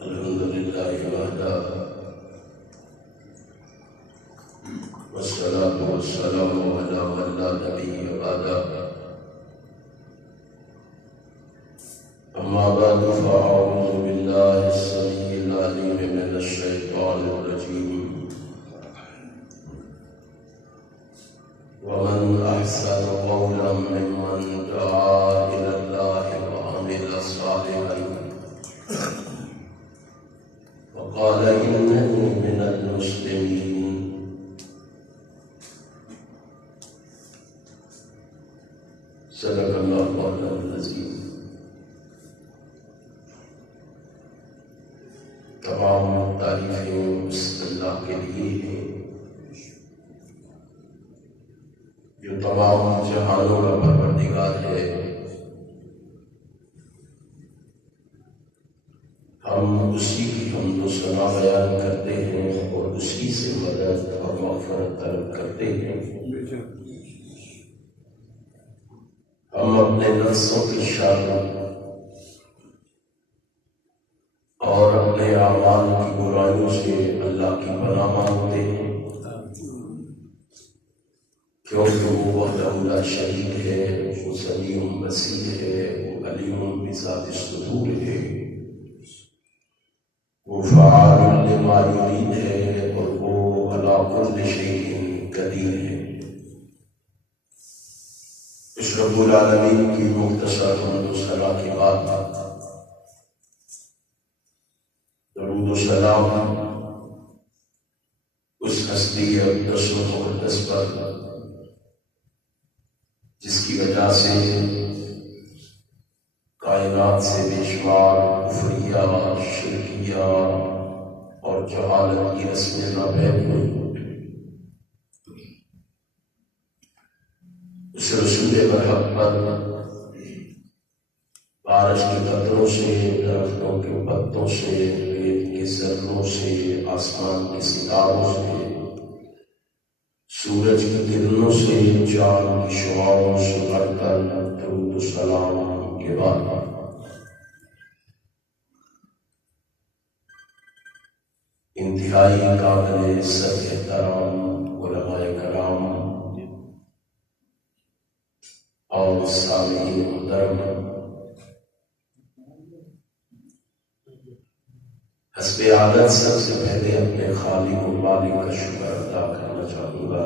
الحمدللہ وحدہ والصلاة والسلام علی من لا نبی بعدہ اما بعد فاعوذ باللہ السمیع العلیم من الشیطان الرجیم ومن احسن قولا ممن دعا الى اللہ وعمل صالحا وقال اننی من المسلمین صدق اللہ العظیم۔ تمام تعریفیں اس اللہ کے لیے ہیں جو تمام جہانوں کا پروردگار ہے۔ ہم اسی کی حمد و ثنا بیان کرتے ہیں اور اسی سے مدد اور مغفرت طلب کرتے ہیں۔ ہم اپنے نفسوں کی شان اور اپنے اعمال کی برائیوں سے اللہ کی پناہ مانگتے ہیں، کیونکہ وہ وحدہ لا شریک ہے، وہ سمیع بصیر ہے، وہ علیم بذات الصدور ہے، وہ فعال لما یرید ہے، اور وہ علی کل شیء قدیر ہے۔ اس رب العالمین کی مختصر حمد و ثنا کے بعد درود و سلام اس ہستی اقدس و مقدس پر جس کی وجہ سے کائنات سے بے شمار کفریہ، شرکیہ اور جہالت کی رسمیں ناپید ہوئی۔ اس رسول برحق پر بارش کے قطروں سے، درختوں کے پتوں سے، ریت کے ذروں سے، آسمان کے ستاروں سے، سورج کی کرنوں سے، چاند کی شعاعوں سے بڑھ کر درود و سلام کے بعد انتہائی قابل عزت احترام علماء کرام اور سامعین محترم، حسب عادت سب سے پہلے اپنے خالق و مالک کا شکر ادا کرنا چاہوں گا۔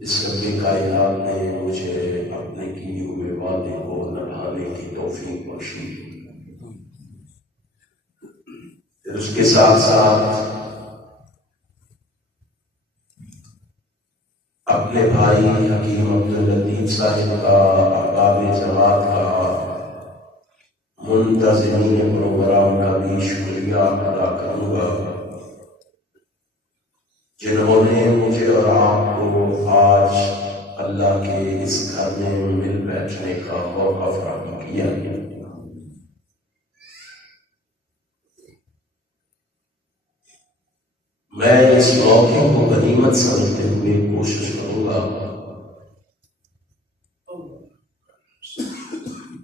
اس رب کائنات نے مجھے اپنے کیے ہوئے وعدے کو نبھانے کی توفیق بخشی، پھر اس کے ساتھ ساتھ اپنے بھائی حکیم عبداللطیف صاحب کا، احباب جماعت کا، منتظمین پروگرام کا بھی شکریہ ادا کروں گا، جنہوں نے مجھے اور آپ کو آج اللہ کے اس گھر میں مل بیٹھنے کا موقع فراہم کیا۔ میں اس موقع کو غنیمت سمجھتے ہوئے کوشش کروں گا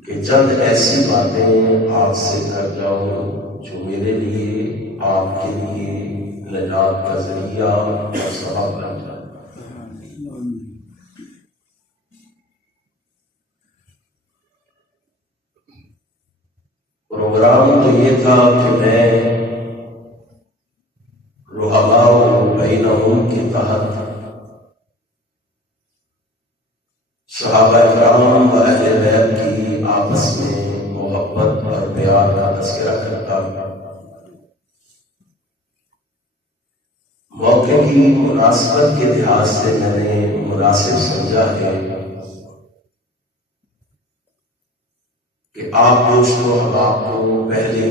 کہ چند ایسی باتیں آپ سے کر جاؤں جو میرے لیے، آپ کے لیے نجات کا ذریعہ اور سبب بن جائے۔ پروگرام تو یہ تھا کہ میں رحماء بینہم کے تحت صحابہ کرام و اہل بیت کی آپس میں محبت اور پیار کا تذکرہ کرتا ہوں۔ موقع کی مناسبت کے لحاظ سے میں نے مناسب سمجھا ہے کہ آپ دوستوں ہم آپ کو پہلے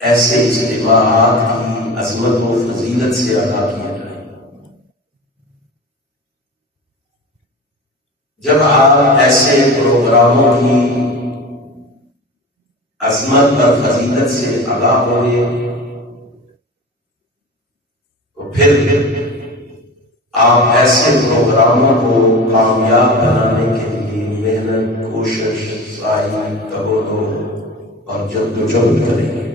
ایسے اجتماعات کی عظمت و فضیلت سے آگاہ کیا جائے۔ جب آپ ایسے پروگراموں کی عظمت اور فضیلت سے آگاہ ہوں گے تو پھر آپ ایسے پروگراموں کو کامیاب بنانے کے لیے محنت، کوشش، سعی، تگ و دو اور جدوجہد کریں گے۔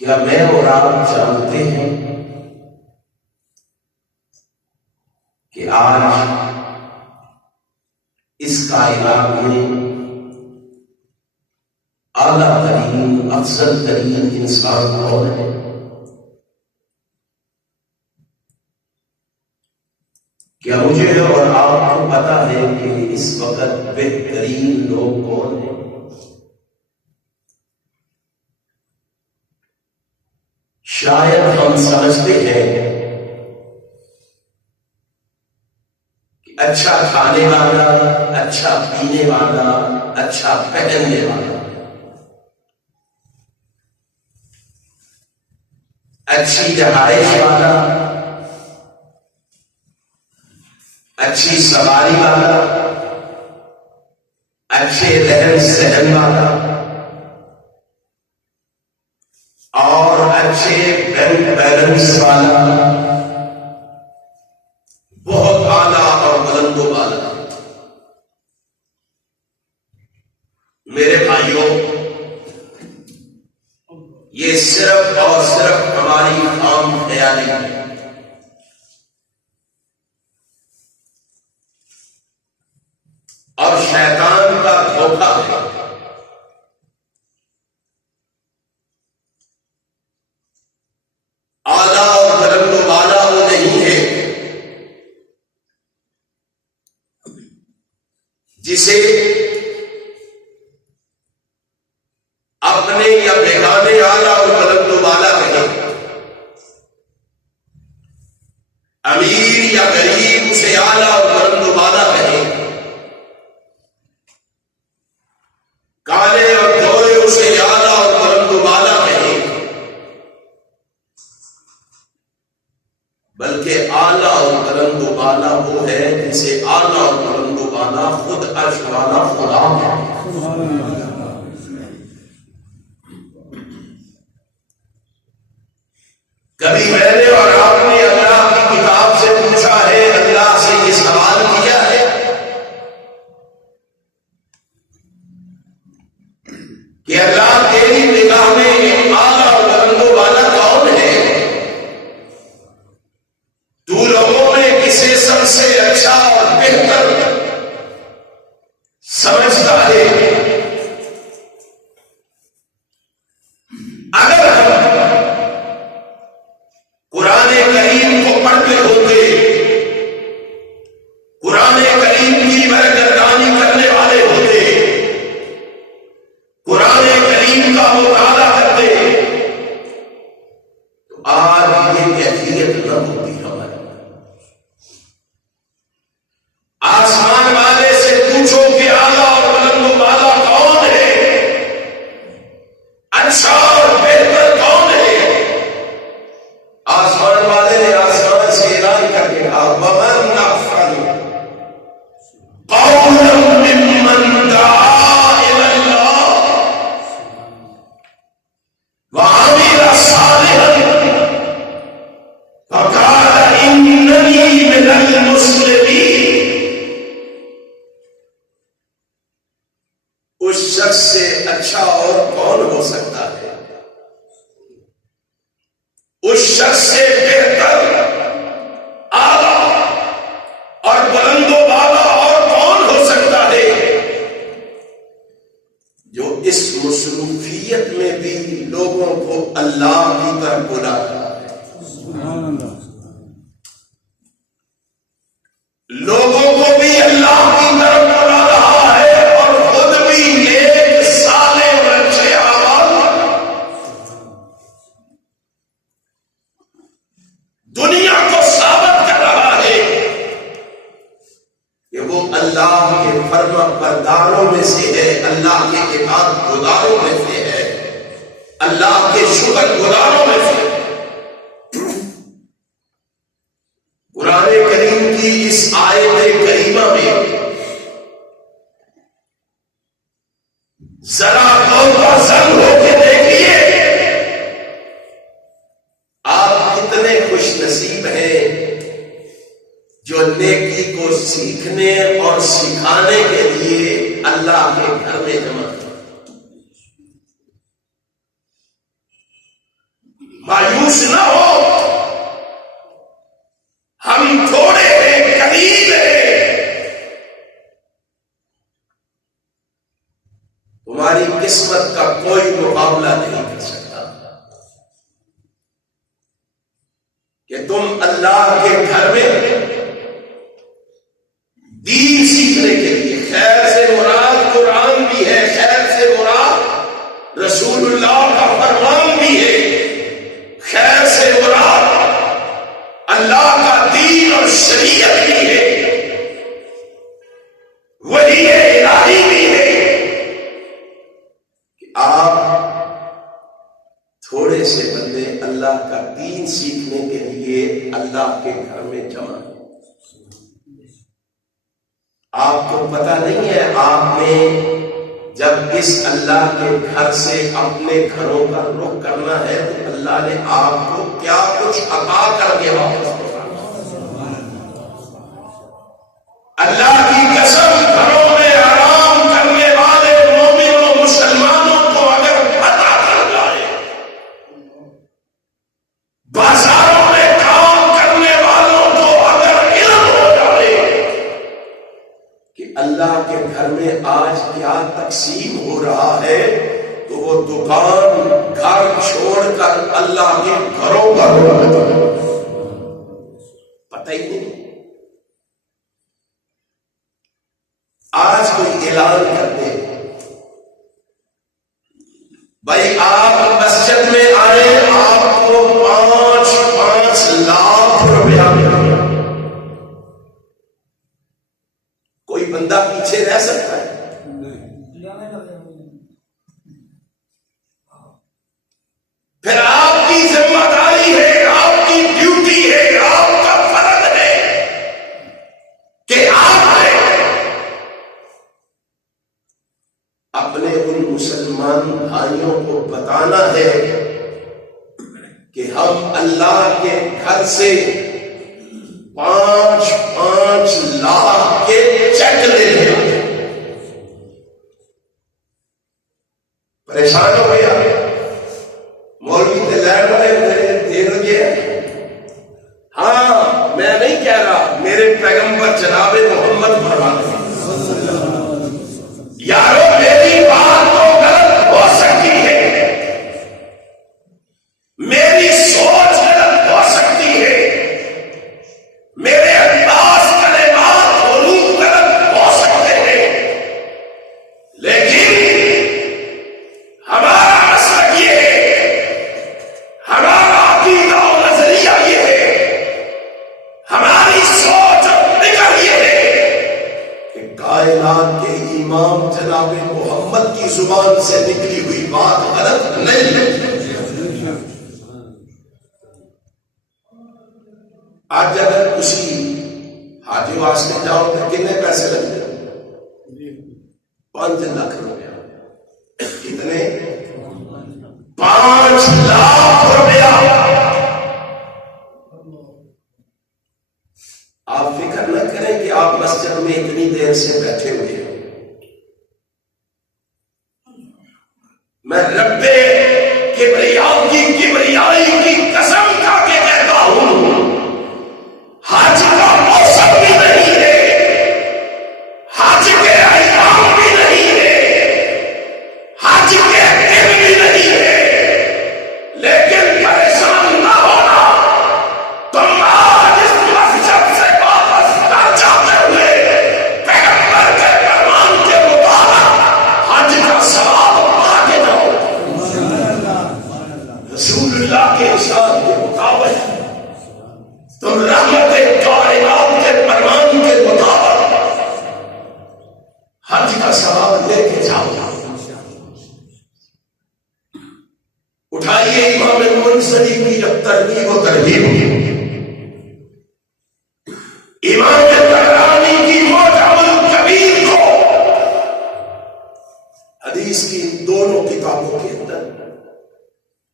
کیا میں اور آپ جانتے ہیں کہ آج اس کائنات میں اعلیٰ ترین، افضل ترین انسان کون ہے؟ کیا مجھے اور آپ کو پتا ہے کہ اس وقت بہترین لوگ کون ہیں؟ شاید ہم سمجھتے ہیں کہ اچھا کھانے والا، اچھا پینے والا، اچھا پہننے والا، اچھی رہائش والا، اچھی سواری والا، اچھے رہن سہن والا اور اچھے بینک بیلنس والا، بہت اعلیٰ اور بلند و بالا۔ میرے بھائیوں، یہ صرف اور صرف ہماری خام خیالی ہے۔ اور شیطان کا دھوکہ ہے۔ اعلیٰ اور بلند و بالا وہ نہیں ہے جسے اپنے یا بیگانے اعلیٰ اور بلند و بالا کہیں، امیر یا غریب اسے اعلیٰ اور بلند و بالا کہیں، کالے اور گورے اسے اعلیٰ اور بلند و بالا کہیں، بلکہ اعلیٰ اور بلند و بالا وہ ہے جسے اعلیٰ اور بلند و بالا خود عرش والا خدا ہے۔ کبھی میں نے اور آپ نے اللہ کی کتاب سے پوچھا ہے، اللہ سے یہ سوال کیا ہے کہ اللہ تیری نگاہ میں اعلیٰ اور بلند و بالا کون ہے؟ تو لوگوں میں کسے سب سے اچھا اور بہتر سمجھتا ہے؟ اگر ہم قرآن کریم کو پڑھتے ہوتے، قرآن کریم کی برگردانی کرنے والے ہوتے، قرآن کریم کا مطالعہ کرتے، تو آج یہ کیفیت نہ ہوتی ہماری۔ آسمان والے سے پوچھو کہ اعلیٰ اور بلند و بالا کون ہے، اچھا اور بہتر کون ہے؟ آسمان والے نے آسمان سے اعلان کر کے کہا وَمَنْ أَحْسَنُ قَوْلًا مِّمَّن دَعَا إِلَى اللَّهِ وَعَمِلَ صَالِحًا فَقَالَ إِنَّنِي مِنَ الْمُسْلِمِينَ۔ اس شخص سے اچھا اور کون ہو سکتا ہے؟ اس شخص سے بہتر، اعلیٰ اور بلند و بالا اور کون ہو سکتا ہے جو اس مصروفیت میں بھی لوگوں کو اللہ کی طرف بلا رہا ہے؟ لوگوں کو بھی اللہ کی طرف بلا رہا ہے اور خود بھی نیک، صالح اور اچھے اعمال دنیا کو ثابت کر رہا ہے کہ وہ اللہ کے فرما برداروں میں سے ہے، اللہ کے عبادت گزاروں میں سے ہے، اللہ کے شکر گزاروں میں سے ہے۔ قرآن کریم کی اس آیت کریمہ میں ذرا روزن ہو کے دیکھیے آپ کتنے خوش نصیب ہیں جو نیکی کو سیکھنے اور سکھانے کے لیے اللہ کے گھر میں جمع ہیں۔ مایوس نہ ہو، ہم تھوڑے ہیں، قلیل ہیں، تمہاری قسمت کا کوئی مقابلہ نہیں کر سکتا کہ تم اللہ کے گھر میں دین سیکھنے کے لیے، خیر سے مراد قرآن بھی ہے، خیر سے مراد رسول اللہ کا فرمان بھی ہے، خیر سے مراد اللہ کا دین اور شریعت بھی ہے، وہی الہی بھی ہے کہ آپ تھوڑے سے بندے اللہ کا دین سیکھنے کے لیے اللہ کے گھر میں جمع ہیں۔ آپ کو پتہ نہیں ہے آپ نے جب اس اللہ کے گھر سے اپنے گھروں کا رخ کرنا ہے تو اللہ نے آپ کو کیا کچھ عطا کر کے واپس کرنا۔ اللہ کی قسم، گھروں میں آرام کرنے والے مومنوں مسلمانوں کو اگر پتہ چل جائے، بازاروں میں کام کرنے والوں کو اگر علم ہو جائے کہ اللہ کے گھر میں آج کیا تقسیم ہو رہا ہے، تو وہ دکان گھر چھوڑ کر اللہ کے گھروں پر پتہ ہی نہیں۔ آج کوئی اعلان کرتے بھائی آپ مسجد میں آئے، آپ کو 5 لاکھ روپیہ ملے، کوئی بندہ پیچھے رہ سکتا ہے؟ پھر آپ کی ذمہ داری ہے، آپ کی ڈیوٹی ہے، آپ کا فرض ہے کہ آپ نے اپنے ان مسلمان بھائیوں کو بتانا ہے کہ ہم اللہ کے گھر سے 5 لاکھ کے چیک لے لیں۔ پریشان ہو گیا مولوی تے لائن والے دیر گیا۔ ہاں میں نہیں کہہ رہا، میرے پیغمبر جناب محمد فرماتے ہیں یارو میری بات تو غلط ہو سکتی ہے، میری سوچ غلط ہو سکتی ہے، میرے انداز کلمات حروف غلط ہو سکتے ہیں، لیکن ہمارا مسلک یہ ہے، ہمارا عقیدہ و نظریہ یہ ہے، ہماری سوچ اور فکر یہ ہے کہ کائنات کے امام جناب محمد کی زبان سے نکلی ہوئی بات غلط نہیں ہے۔ آج اگر کسی حاجی واسطے جاؤ تو کتنے پیسے لگتے ہیں؟ 5 لاکھ روپیہ۔ کتنے؟ 5 لاکھ روپیہ۔ آپ فکر نہ کریں کہ آپ مسجد میں اتنی دیر سے بیٹھے ہوئے ہیں، میں رب کبریائی کی قسم کھا کے کہتا ہوں، حج کا موسم بھی نہیں ہے، حج کے ایام بھی نہیں ہے، حج کے دن بھی نہیں ہے، لیکن پریشان نہ ہونا، تم آج اس مسجد سے واپس نہ جاتے ہوئے پیغمبر کے فرمان کے مطابق حج کا ثواب پا کے جاؤ۔ رسول اللہ کے ارشاد کے مطابق تم رحمت کائنات کے فرمان کے مطابق حج کا ثواب لے کے جاؤ۔ اٹھائیے امام منذری کی جب ترغیب و ترہیب کی، امام طبرانی کی معجم الکبیر کو، حدیث کی دونوں کتابوں وقت کے اندر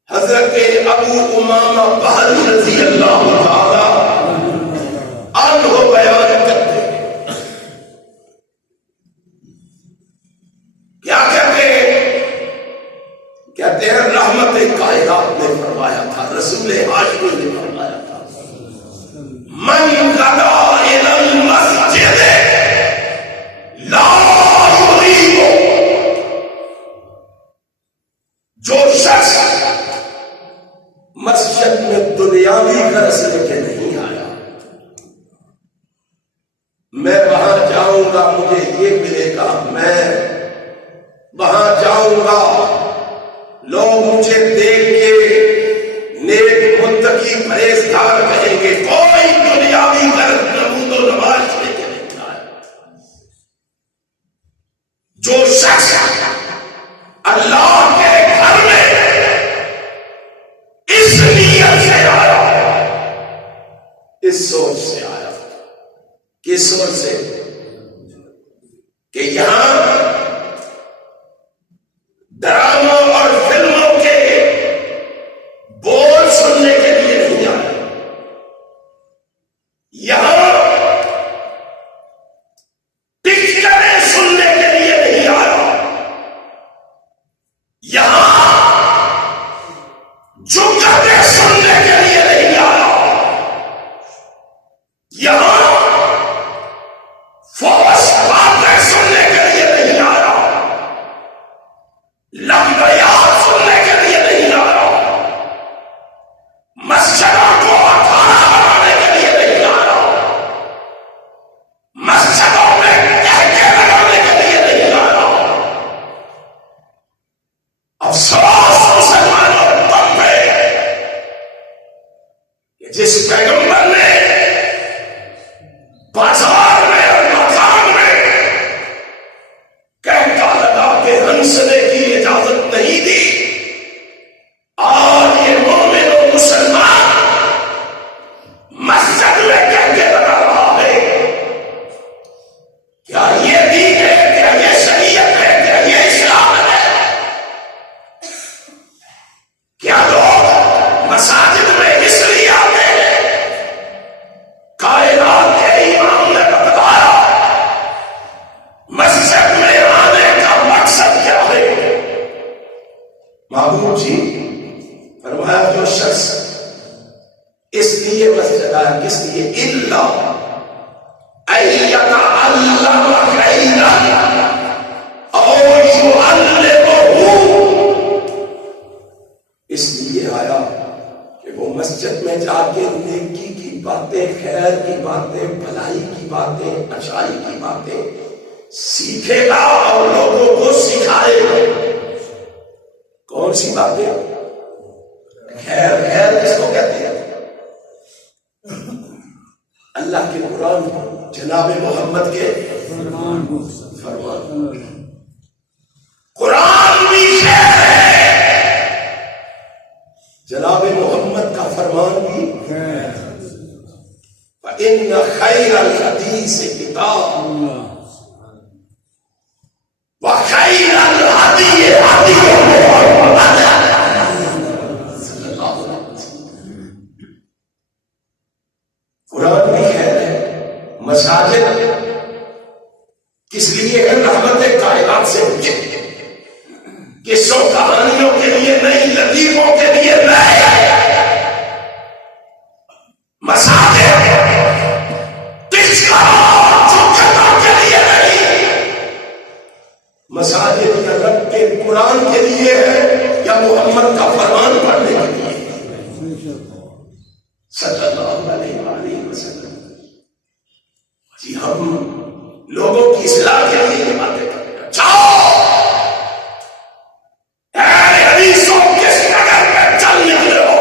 حضرت ابو امامہ بہلی رضی اللہ تعالی عنہ بیان کرتے ہیں، کیا کہتے ہیں رحمت کائنات نے فرمایا تھا، رسول ہاشمی نے فرمایا تھا، من غدا الی المسجد لا یریب، جو شخص مسجد میں دنیاوی غرض لے کے نہیں آیا، میں وہاں جاؤں گا مجھے یہ ملے گا، میں وہاں جاؤں گا لوگ مجھے دیکھ کے نیک متقی پرہیزگار کہیں گے، کوئی دنیاوی غرض نمود و نمائش لے کے نہیں آیا۔ جو شخص اللہ کے گھر میں اس نیت سے آیا، اس سوچ سے آیا، کس سوچ سے کہ یہاں ڈراموں اور فلموں کے بول سننے کے لیے نہیں آیا، یہاں پکچریں سننے کے لیے نہیں آیا، یہاں جملے سننے کے لیے نہیں آیا، یہاں فوش باتیں سننے کے لیے نہیں آیا، لمبیات سننے کے لیے نہیں آیا، مسجدوں کو اکھاڑا بنانے کے لیے نہیں آیا، مسجدوں میں ٹہکے لگانے کے لیے نہیں آیا۔ افسوس مسلمانوں تم پہ کہ جس پیغمبر نے بازار میں اور مکان میں کہتا لگا کے ہنسنے کی اجازت نہیں دی، آج یہ مومن و مسلمان مسجد میں کہتے لگا رہا ہے، کیا یہ دین ہے، کیا یہ شریعت ہے، کیا یہ اسلام ہے؟ کیا لوگ مساجد میں اس لیے آتے ہیں؟ کائنات کے امام نے بتایا مسجد میں آنے کا مقصد کیا ہے۔ محبوب جی فرمایا جو شخص اس لیے مسجد آیا، کس لیے؟ اللہ ایتعلم خیرا او یعلمہ، اس لیے آیا کہ وہ مسجد میں جا کے نیکی کی باتیں، خیر کی باتیں، بھلائی کی باتیں، اچھائی کی باتیں سیکھے گا اور لوگوں کو سکھائے گا۔ کون سی باتیں؟ خیر، خیر کس کو کہتے ہیں؟ اللہ کے قرآن، جناب محمد کے فرمان، قرآن بھی خیر ہے، جناب محمد کا فرمان بھی خیر۔ فَإِنَّ خَيْرَ الْحَدِيثِ کتاب وَخَيْرَ الْهَدِيِ هَدِيُّ مُحَمَّدٍ صلی اللہ علیہ وسلم۔ قرآن بھی خیر ہے، مساجد کس لیے ہے؟ رحمت کائنات سے مجھے، قصوں کہانیوں کے لیے نہیں، لطیفوں کے لیے نہیں، مساجد کے لیے نہیں، مساجد یا رب کے قرآن کے لیے ہے یا محمد کا فرمان پڑھنے کے لیے صلی اللہ علیہ وآلہ وسلم۔ جی ہم لوگوں کی اصلاح کے لیے یہ باتیں کرتے ہیں، جاؤ اے حدیثوں کس نگر پہ چل نکلے ہو،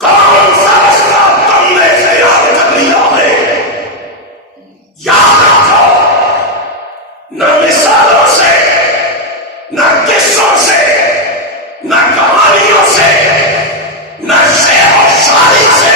کون سا رستہ تم نے اختیار کر لیا ہے، یاد رکھو نہ مثالوں سے، نہ قصوں سے، نہ کہانیوں سے، نہ شعر و شاعری سے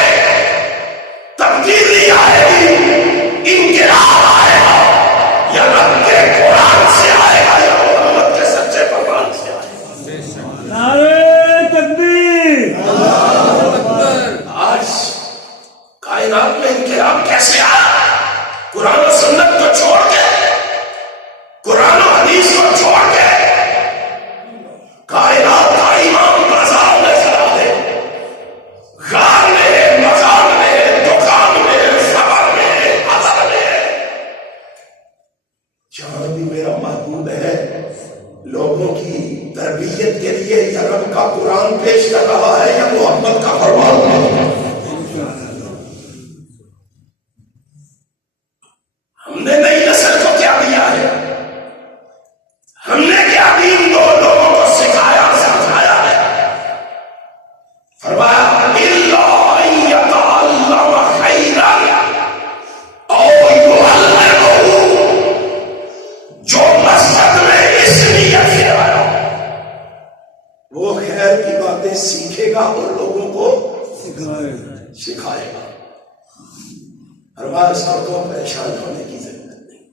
لوگوں کی تربیت کے لیے یا رب کا قرآن پیش کر رہا ہے یا محمد کا فرمان؟ ہم نے نئی نسل کو کیا دیا ہے؟ ہم نے کیا دین دو لوگوں کو سکھایا سمجھایا ہے؟ فرمایا الا ان يتعلم خيرا او يعلمه، جو مسجد میں اس نیت سے آیا وہ خیر کی باتیں سیکھے گا اور لوگوں کو سکھائے گا۔ فرمایا اس کو پریشان ہونے کی ضرورت نہیں،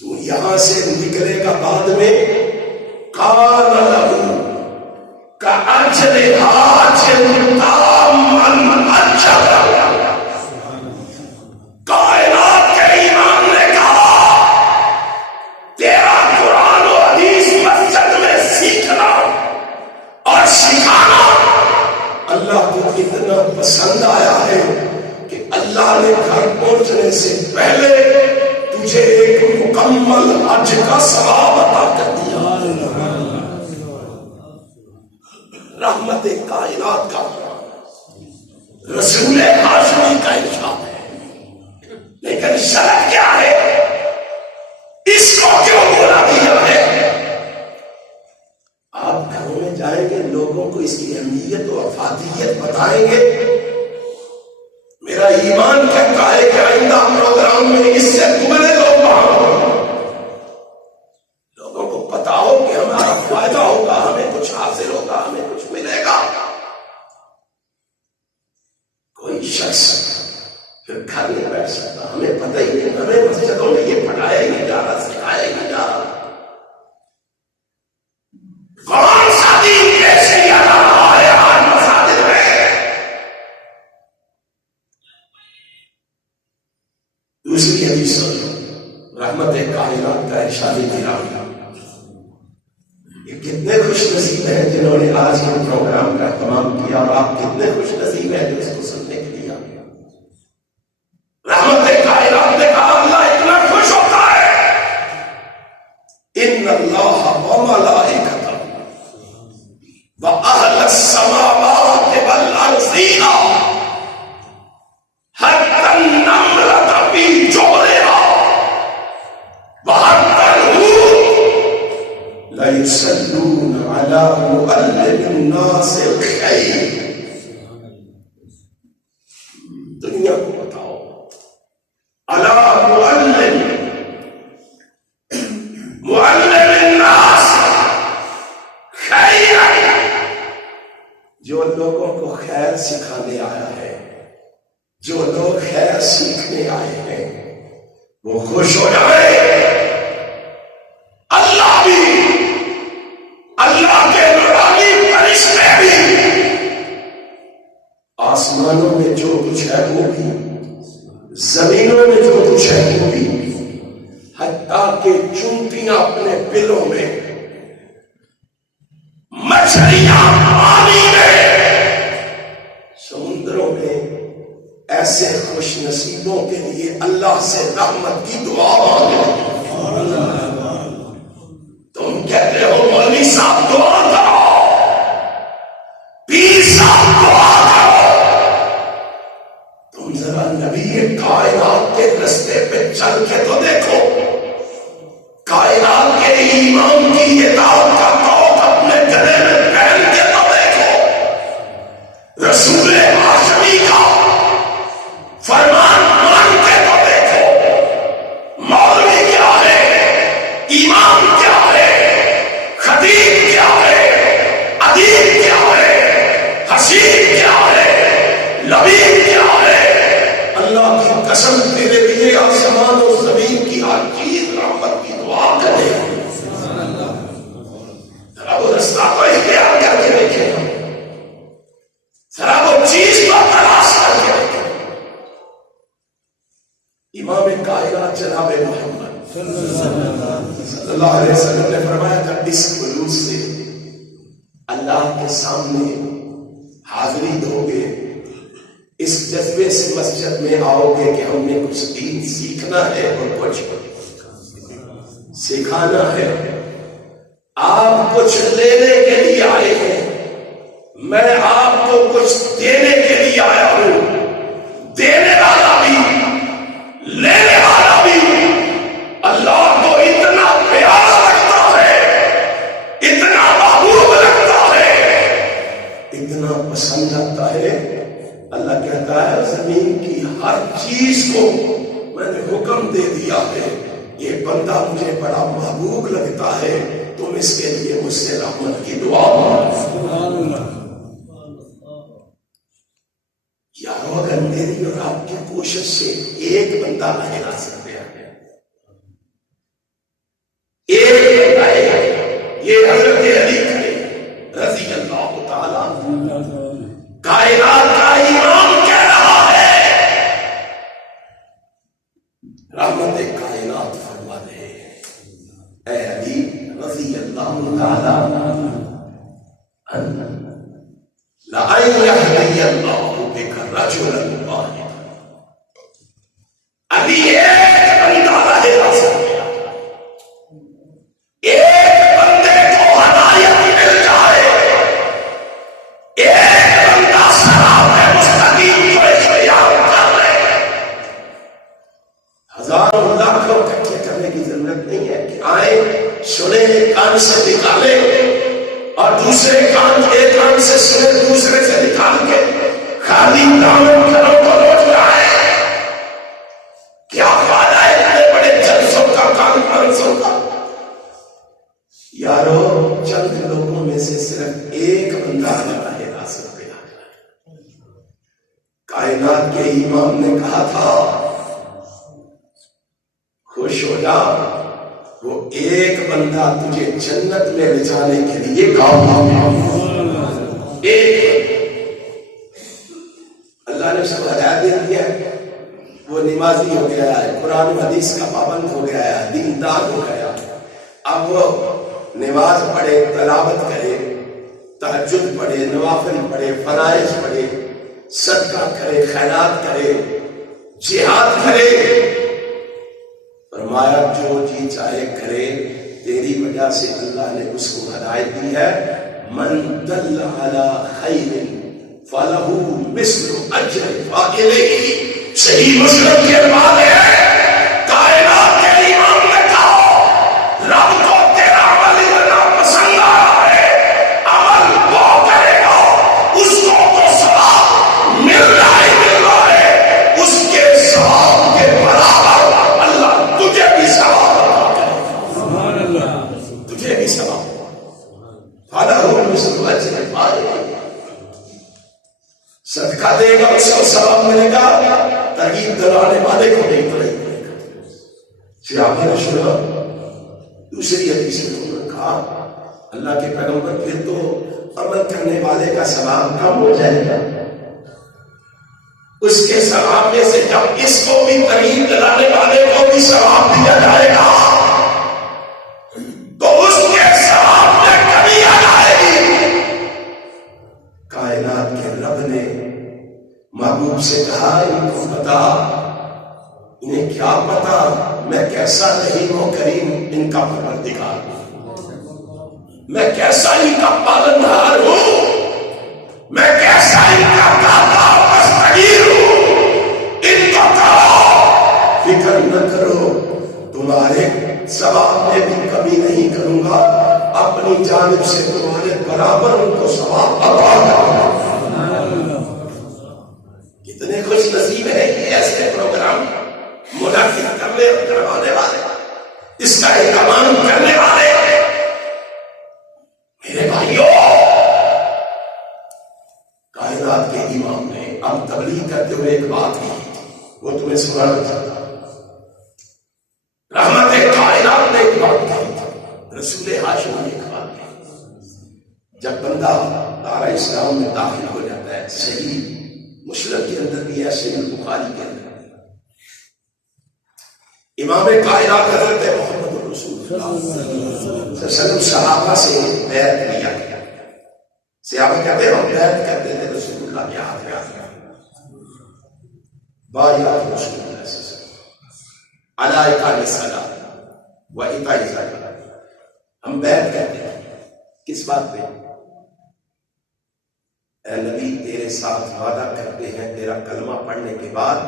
تو یہاں سے نکلے گا بعد میں قال له كأجر حاج تام اجر، کائنات کے ایمان نے کہا تیرا قرآن و حدیث مسجد میں سیکھنا اور سکھانا اللہ کو اتنا پسند آیا ہے کہ اللہ نے گھر پہنچنے سے پہلے تجھے ایک مکمل حج کا ثواب عطا کر دیا۔ رحمت کائنات کا رسول ہاشمی کا ارشاد ہے، لیکن شرط کیا ہے؟ اس کو کیوں بولا دیا ہے؟ آپ گھروں میں جائیں گے، لوگوں کو اس کی اہمیت اور افادیت بتائیں گے۔ میرا ایمان کہتا ہے کہ آئندہ پروگرام میں اس سے دگنے لوگ وہاں ہوں، لوگوں کو پتا ہو کہ ہمارا فائدہ ہوگا، ہمیں کچھ حاصل ہوگا، ہمیں کچھ ملے گا۔ کوئی شخص پھر گھر نہیں بیٹھ سکتا، ہمیں پتہ ہی نہیں، ہمیں مسجدوں میں یہ پڑھایا ہی نہیں جا رہا، سکھایا ہی نہیں جا رہا، کون سا دین پیش کیا جا رہا ہے آج مساجد میں؟ دوسری حدیث رحمت کائنات کا ارشاد کرام، یہ کتنے خوش نصیب ہیں جنہوں نے آج کے پروگرام کا اہتمام کیا، اور آپ کتنے خوش نصیب ہیں جو اس کو سننے کے لیے آئے۔ رحمت کائنات نے کہا اللہ اتنا خوش ہوتا ہے، ان اللہ وملائکتہ واہل السماوات والارضین حتی النملۃ فی جحرها وحتی الحوت لیصلون علی معلم الناس الخیر۔ دنیا کو بتاؤ علی معلم الناس خیر، جو لوگوں کو خیر سکھانے آیا ہے، جو لوگ خیر سیکھنے آئے ہیں وہ خوش ہو جائے۔ اللہ بھی، اللہ کے نورانی فرشتے بھی، آسمانوں میں جو کچھ ہے وہ بھی، زمینوں میں جو کچھ ہے وہ بھی، حتیٰ کہ چونٹیاں اپنے بلوں میں، مچھلیاں پانی میں، سمندروں میں، ایسے خوش نصیبوں کے لیے اللہ سے رحمت کی دعا مانگو۔ تم کہتے ہو مولوی صاحب دعا کرو، پیر صاحب دعا کرو، تم ذرا نبی کائنات کے رستے پہ چل کے تو دیکھو، کائنات کے ایمان کی اطاعت کا توق اپنے گلے میں پہن کے تو دیکھو، رسول ہاشمی کا فرمان مان کے تو دیکھو، مولوی کیا ہے، امام کیا ہے، خطیب کیا ہے، ادیب کیا ہے، حسیب کیا ہے، لبیب کیا ہے۔ اللہ کی قسم تیرے لیے آسمان و زمین کی ہر چیز رحمت کی دعا کرے۔ ذرا وہ رستہ کو اختیار کر کے دیکھیں، ذرا وہ چیز کو تلاش کر کے دیکھیں۔ امام کائنات جناب محمد صلی اللہ علیہ وسلم نے فرمایا جب اس خلوص سے اللہ کے سامنے حاضری دو گے، اس جذبے سے مسجد میں آؤ گے کہ ہم نے کچھ دین سیکھنا ہے اور کچھ سکھانا ہے، کچھ لینے کے لیے آئے ہیں، میں آپ کو کچھ دینے کے لیے آیا ہوں۔ دینے والا بھی لینے والا بھی اللہ کو اتنا پیارا لگتا ہے، اتنا محبوب لگتا ہے، اتنا پسند آتا ہے۔ اللہ کہتا ہے زمین کی ہر چیز کو میں نے حکم دے دیا ہے، یہ بندہ مجھے بڑا محبوب لگتا ہے، تم اس کے لیے مجھ سے رحمت کی دعا مانگو۔ یارو اگر میری اور آپ کی کوشش سے ایک بندہ آئے گا سکتے ہیں، ایک بندہ ہے، یہ حضرت علی رضی اللہ تعالی کائنات کا امام کہہ رہا ہے، رحمت کائنات فرما رہے ہیں، اے علی رضی اللہ تعالی لَأَن يَهْدِيَ اللَّهُ بِكَ رَجُلًا وَاحِدًا۔ علی ایک بندہ رہے راست میں، ایک بندے کو ہدایت مل جائے، ایک بندہ صراط مستقیم کو اختیار کر لے، ہزاروں لاکھوں اکٹھے کرنے کی ضرورت نہیں ہے کہ آئیں سنیں ایک کان سے نکالیں اور دوسرے کان ایک کان سے سنے دوسرے سے نکال کے خالی دامن گھروں کو لوٹ جائے۔ کیا فائدہ ہے اتنے بڑے جلسوں کا، کانفرنسوں کا؟ یارو چند لوگوں میں سے صرف ایک بندہ آ ہے راست پہ آ جائے۔ کائنات کے امام نے کہا تھا خوش ہو جا، وہ ایک بندہ تجھے جنت میں لے جانے کے لیے ایک اللہ نے اس کو ہدایت دے دیا ہے، وہ نمازی ہو گیا ہے، قرآن و حدیث کا پابند ہو گیا ہے، دیندار ہو گیا، اب وہ نماز پڑھے، تلاوت کرے، تہجد پڑھے، نوافل پڑھے، فرائض پڑھے، صدقہ کرے، خیرات کرے، جہاد کرے۔ فرمایا جو جی چاہے کرے، تیری وجہ سے اللہ نے اس کو ہدایت دی ہے۔ من دل علی خیر فلہ مثل اجر فاعلہ۔ صحیح مسلم کے بعد ہے کائنات کے امام نے کہا رب کو تیرا عمل اتنا پسند آیا ہے، عمل وہ کرے گا اس کو تو ثواب مل رہا ہے، اس کے ثواب کے برابر اللہ تجھے بھی ثواب عطا کرے گا، تجھے بھی ثواب فلہ مثل اجر فاعلہ۔ صدقہ دے گا اس کو ثواب ملے گا، ترغیب دلانے والے کو نہیں پڑے گا۔ پھر آپ نے سنا دوسری حدیث میں انہوں نے کہا اللہ کے پیغمبر پھر تو عمل کرنے والے کا ثواب کم ہو جائے گا، اس کے ثواب میں سے جب اس کو بھی ترغیب دلانے والے کو بھی ثواب دیا جائے گا تو اس کے ثواب میں کمی آ جائے گی۔ کائنات کے رب نے محبوب سے کہا ان کو بتا، انہیں کیا پتا میں کیسا رحیم و کریم ان کا پروردگار ہوں، میں کیسا ان کا پالنہار ہوں، میں کیسا ان کا داتا و مستغیر ہوں۔ ان کو کہو فکر نہ کرو، تمہارے ثواب میں بھی کمی نہیں کروں گا، اپنی جانب سے تمہارے برابر ان کو ثواب عطا کروں گا۔ کتنے خوش نصیب ہے یہ ایسے پروگرام منعقد کرنے اور کروانے والے، اس کا اہتمام کرنے والے۔ میرے بھائیوں، کائنات کے امام نے اب تبلیغ کرتے ہوئے ایک بات کی، وہ تمہیں سنانا چاہتا ہوں۔ رحمت کائنات نے ایک بات کہی، رسول ہاشم نے ایک بات کہی، جب بندہ دار اسلام میں داخل ہو جاتا ہے، صحیح مسلم کے اندر بھی ہے، صحیح بخاری کے اندر بھی، امام کائنات حضرت محمد رسول اللہ صلی اللہ علیہ وسلم صحابہ سے بیعت لیا گیا۔ صحابہ کہتے ہیں ہم بیعت کرتے تھے رسول اللہ کے ہاتھ میں بایعت رسول اللہ صلی اللہ علیہ وسلم علی اقام الصلاۃ و ایتاء الزکاۃ، ہم بیعت کرتے ہیں کس بات پہ؟ اے نبی تیرے ساتھ وعدہ کرتے ہیں تیرا کلمہ پڑھنے کے بعد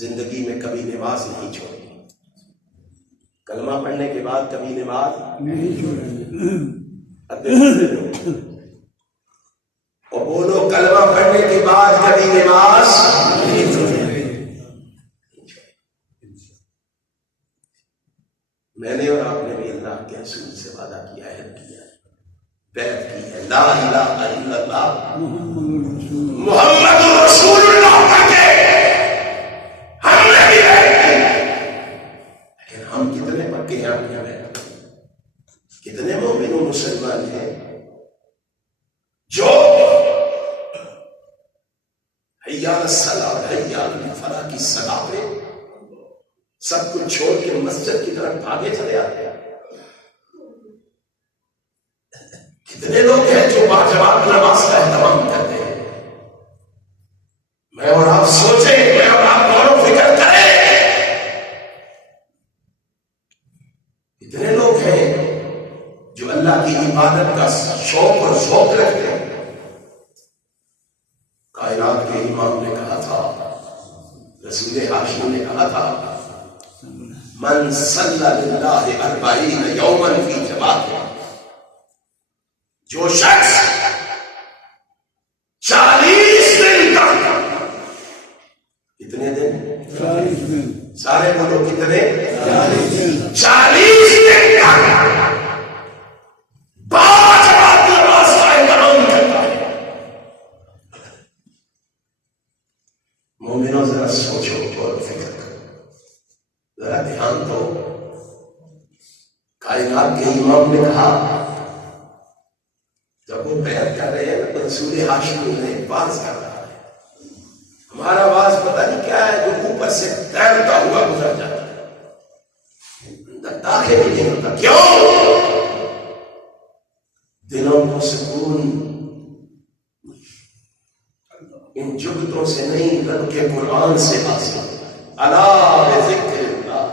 زندگی میں کبھی نماز نہیں چھوڑی، کلمہ پڑھنے کے بعد کبھی نماز نہیں چھوڑی۔ اور بولو کلمہ پڑھنے کے بعد کبھی نماز نہیں چھوڑی۔ میں نے اور آپ نے بھی اللہ کے رسول سے وعدہ کیا ہے، بیعت کی ہے، لا الہ الا اللہ محمد رسول اللہ کے ہم نے بھی بیعت کی، لیکن ہم کتنے پکے ہیں اپنے بیعت، کتنے مومن و مسلمان ہیں جو حی علی الصلاۃ حی علی الفلاح کی صدا پہ سب کچھ چھوڑ کے مسجد کی طرف بھاگے چلے آتے ہیں؟ کتنے لوگ ہیں جو باجماعت نماز کا اہتمام کرتے ہیں؟ میں اور آپ سوچیں، میں اور آپ غور و فکر کریں، کتنے لوگ ہیں جو اللہ کی عبادت کا شوق اور ذوق رکھتے ہیں؟ کائنات کے امام نے کہا تھا، رسول ہاشمی نے کہا تھا، من صلی للہ 40 یوما فی جماعت، جو شخص 40 دن تک، کتنے دن؟ 40 دن، سارے بولو کتنے؟ 40 دن، 40 دن تک باجماعت نماز کا اہتمام کرتا ہے۔ مومنوں ذرا سوچو اور فکر کرو، ذرا دھیان دو۔ کائنات کے امام نے کہا، جب وہ بیعت کر رہے ہیں تو رسول ہاشمی نے واز کر رہا ہے، ہمارا واز پتہ نہیں کیا ہے جو اوپر سے تیرتا ہوا گزر جاتا ہے، داخل بھی نہیں ہوتا۔ کیوں؟ دلوں کو سکون ان جگتوں سے نہیں بلکہ قرآن سے حاصل ہوتا ہے۔ الا بذکر اللہ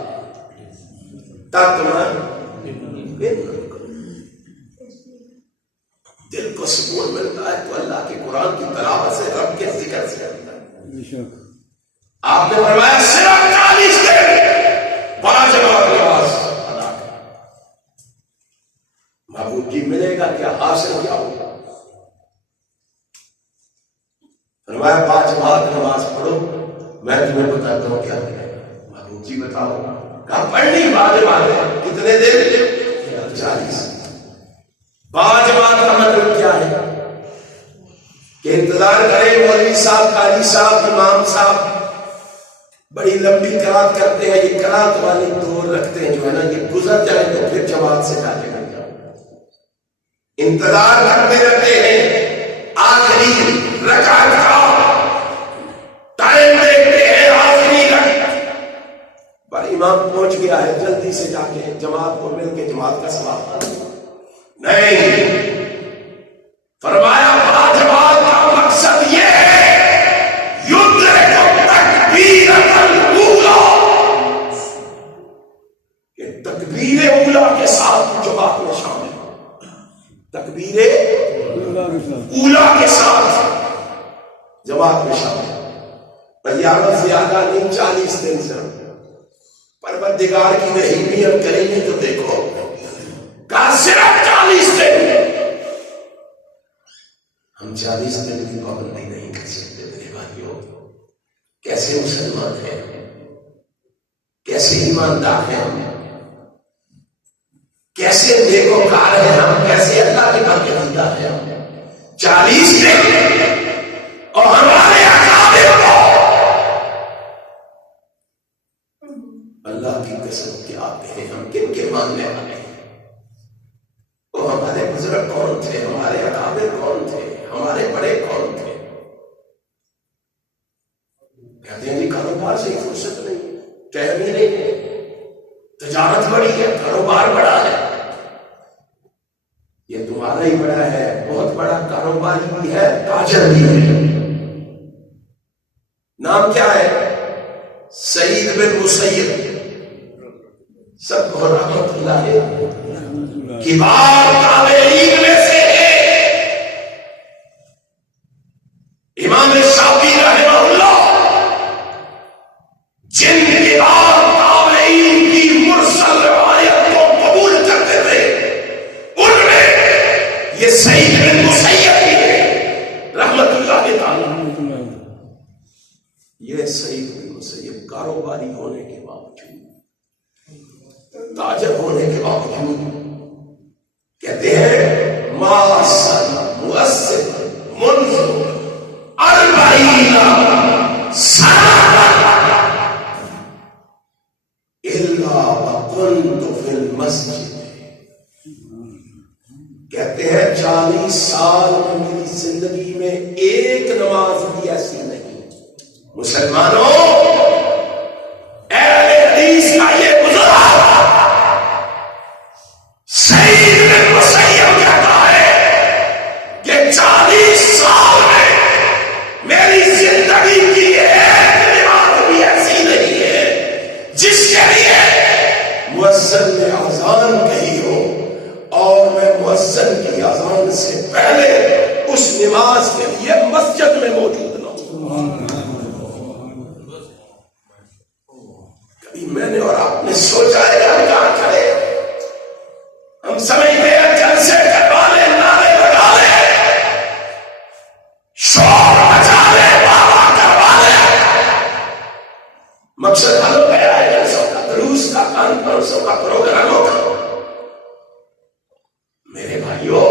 تطمئن، دل کو سکون ملتا ہے تو اللہ کے قرآن کی تلاوت سے، رب کے ذکر سے ملتا ہے۔ آپ نے فرمایا صرف 40 دن باجماعت نماز ادا کر، محبوب جی ملے گا کیا، حاصل کیا ہوگا؟ فرمایا باجماعت نماز پڑھو، میں تمہیں بتاتا ہوں کیا ملے گا۔ محبوب جی بتاؤ، کہاں پڑھنی باجماعت؟ کتنے دن؟ 40۔ باجماعت کا مطلب کیا ہے؟ کہ انتظار کرے مولوی صاحب، قاری صاحب، امام صاحب بڑی لمبی قرات کرتے ہیں، یہ قرات والی دور رکھتے ہیں جو ہے نا، یہ گزر جائے تو پھر جماعت سے جا کے مل جاؤ۔ انتظار کرتے رہتے ہیں، آخری رکعت کا ٹائم دیکھتے ہیں، آخری رکعت پر امام پہنچ گیا ہے، جلدی سے جا کے جماعت کو مل کے جماعت کا ثواب پانا۔ نہیں، فرمایا باجماعت کا مقصد یہ ہے یدرک تکبیرۃ الاولی، کہ تکبیر اولی کے ساتھ جماعت میں شامل ہو، تکبیر اولی کے ساتھ جماعت میں شامل ہو۔ ایام زیادہ نہیں، 40 دن سے پروردگار کی رحیمیت کریں گے تو دیکھو، کہا صرف 40 دن۔ ہم 40 دن کی پابندی نہیں کر سکتے میرے بھائیوں۔ کیسے مسلمان ہیں، کیسے ایماندار ہیں ہم، کیسے نیکوکار ہیں ہم، کیسے اللہ کے پاکیزہ ہیں ہم۔ 40 دن اور ہمارے اکابر کو اللہ کی قسم کیا کہیں، ہم کن کے ماننے والے ہیں؟ وہ ہمارے بزرگ کون تھے، ہمارے اکابر کون تھے، ہمارے بڑے کون تھے؟ کہتے ہیں جی کاروبار سے ہی فرصت نہیں، ٹائم ہی نہیں ہے، تجارت بڑی ہے، کاروبار بڑا ہے۔ یہ تمہارا ہی بڑا ہے، بہت بڑا کاروبار بھی ہے، تاجر بھی ہے۔ نام کیا ہے؟ سعید بن مسیب، سب کو رحمت اللہ ہے، کبار تابعین یہ سعید بن مسیب بھی ہے رحمت اللہ تعالی. یہ سعید بن مسیب کاروباری ہونے کے باوجود، تاجر ہونے کے باوجود کہتے ہیں ماسن مؤسس منذ 40 سنة الا وكنت في المسجد. کہتے ہیں 40 سال میں میری زندگی میں ایک نماز بھی ایسی نہیں. مسلمانوں، اہل حدیث کا یہ بزرگ سعید بن مسیب کہتا ہے کہ 40 سال میں میری زندگی کی ایک نماز بھی ایسی نہیں ہے جس کے لیے مؤذن نے اذان کہی ہو اور میں مؤذن کی اذان سے پہلے اس نماز کے لیے مسجد میں موجود نہ ہوں. کبھی میں نے اور آپ نے سوچا ہے ہم کہاں کھڑے؟ ہم سمجھتے ہیں جلسے کروا لے، نعرے لگا لے، شور مچا لے، بابا کروا لے، مقصد حل ہو گیا ہے. جلسوں کا، دروس کا، کانفرنسوں کا، پروگراموں کا. میرے بھائیوں،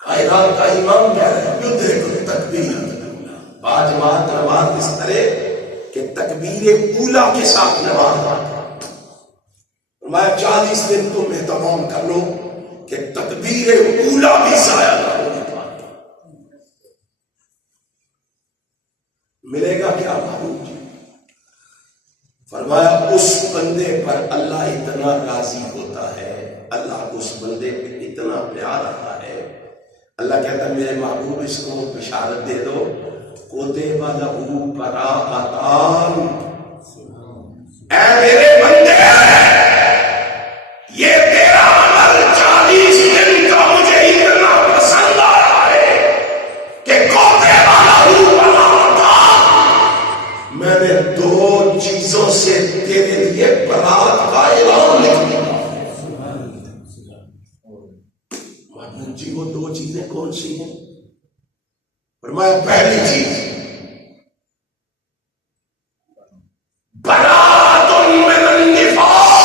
کائنات کا امام کہہ رہے ہیں یدرک تکبیر باجماعت نماز اس طرح کہ تکبیر اولا کے ساتھ نماز پڑھتا. میں 40 دن تم اہتمام کر لو کہ تکبیر اولا بھی ضائع نہ ہونے پائے. ملے گا کیا محبوب جی؟ فرمایا اس بندے پر اللہ اتنا راضی ہوتا ہے، اللہ اس بندے پہ اتنا پیار آتا ہے. اللہ کہتا ہے میرے محبوب اس کو بشارت دے دو، کتب لہ براءتان. اے میرے بندے، یہ تیرا عمل 40 دن کا مجھے اتنا پسند آیا ہے کہ کتب لہ براءتان، میں نے 2 چیزوں سے تیرے لیے برات کا اعلان لکھ دیا. جی وہ 2 چیزیں کون سی ہیں؟ فرمایا پہلی چیز برات من النفاق.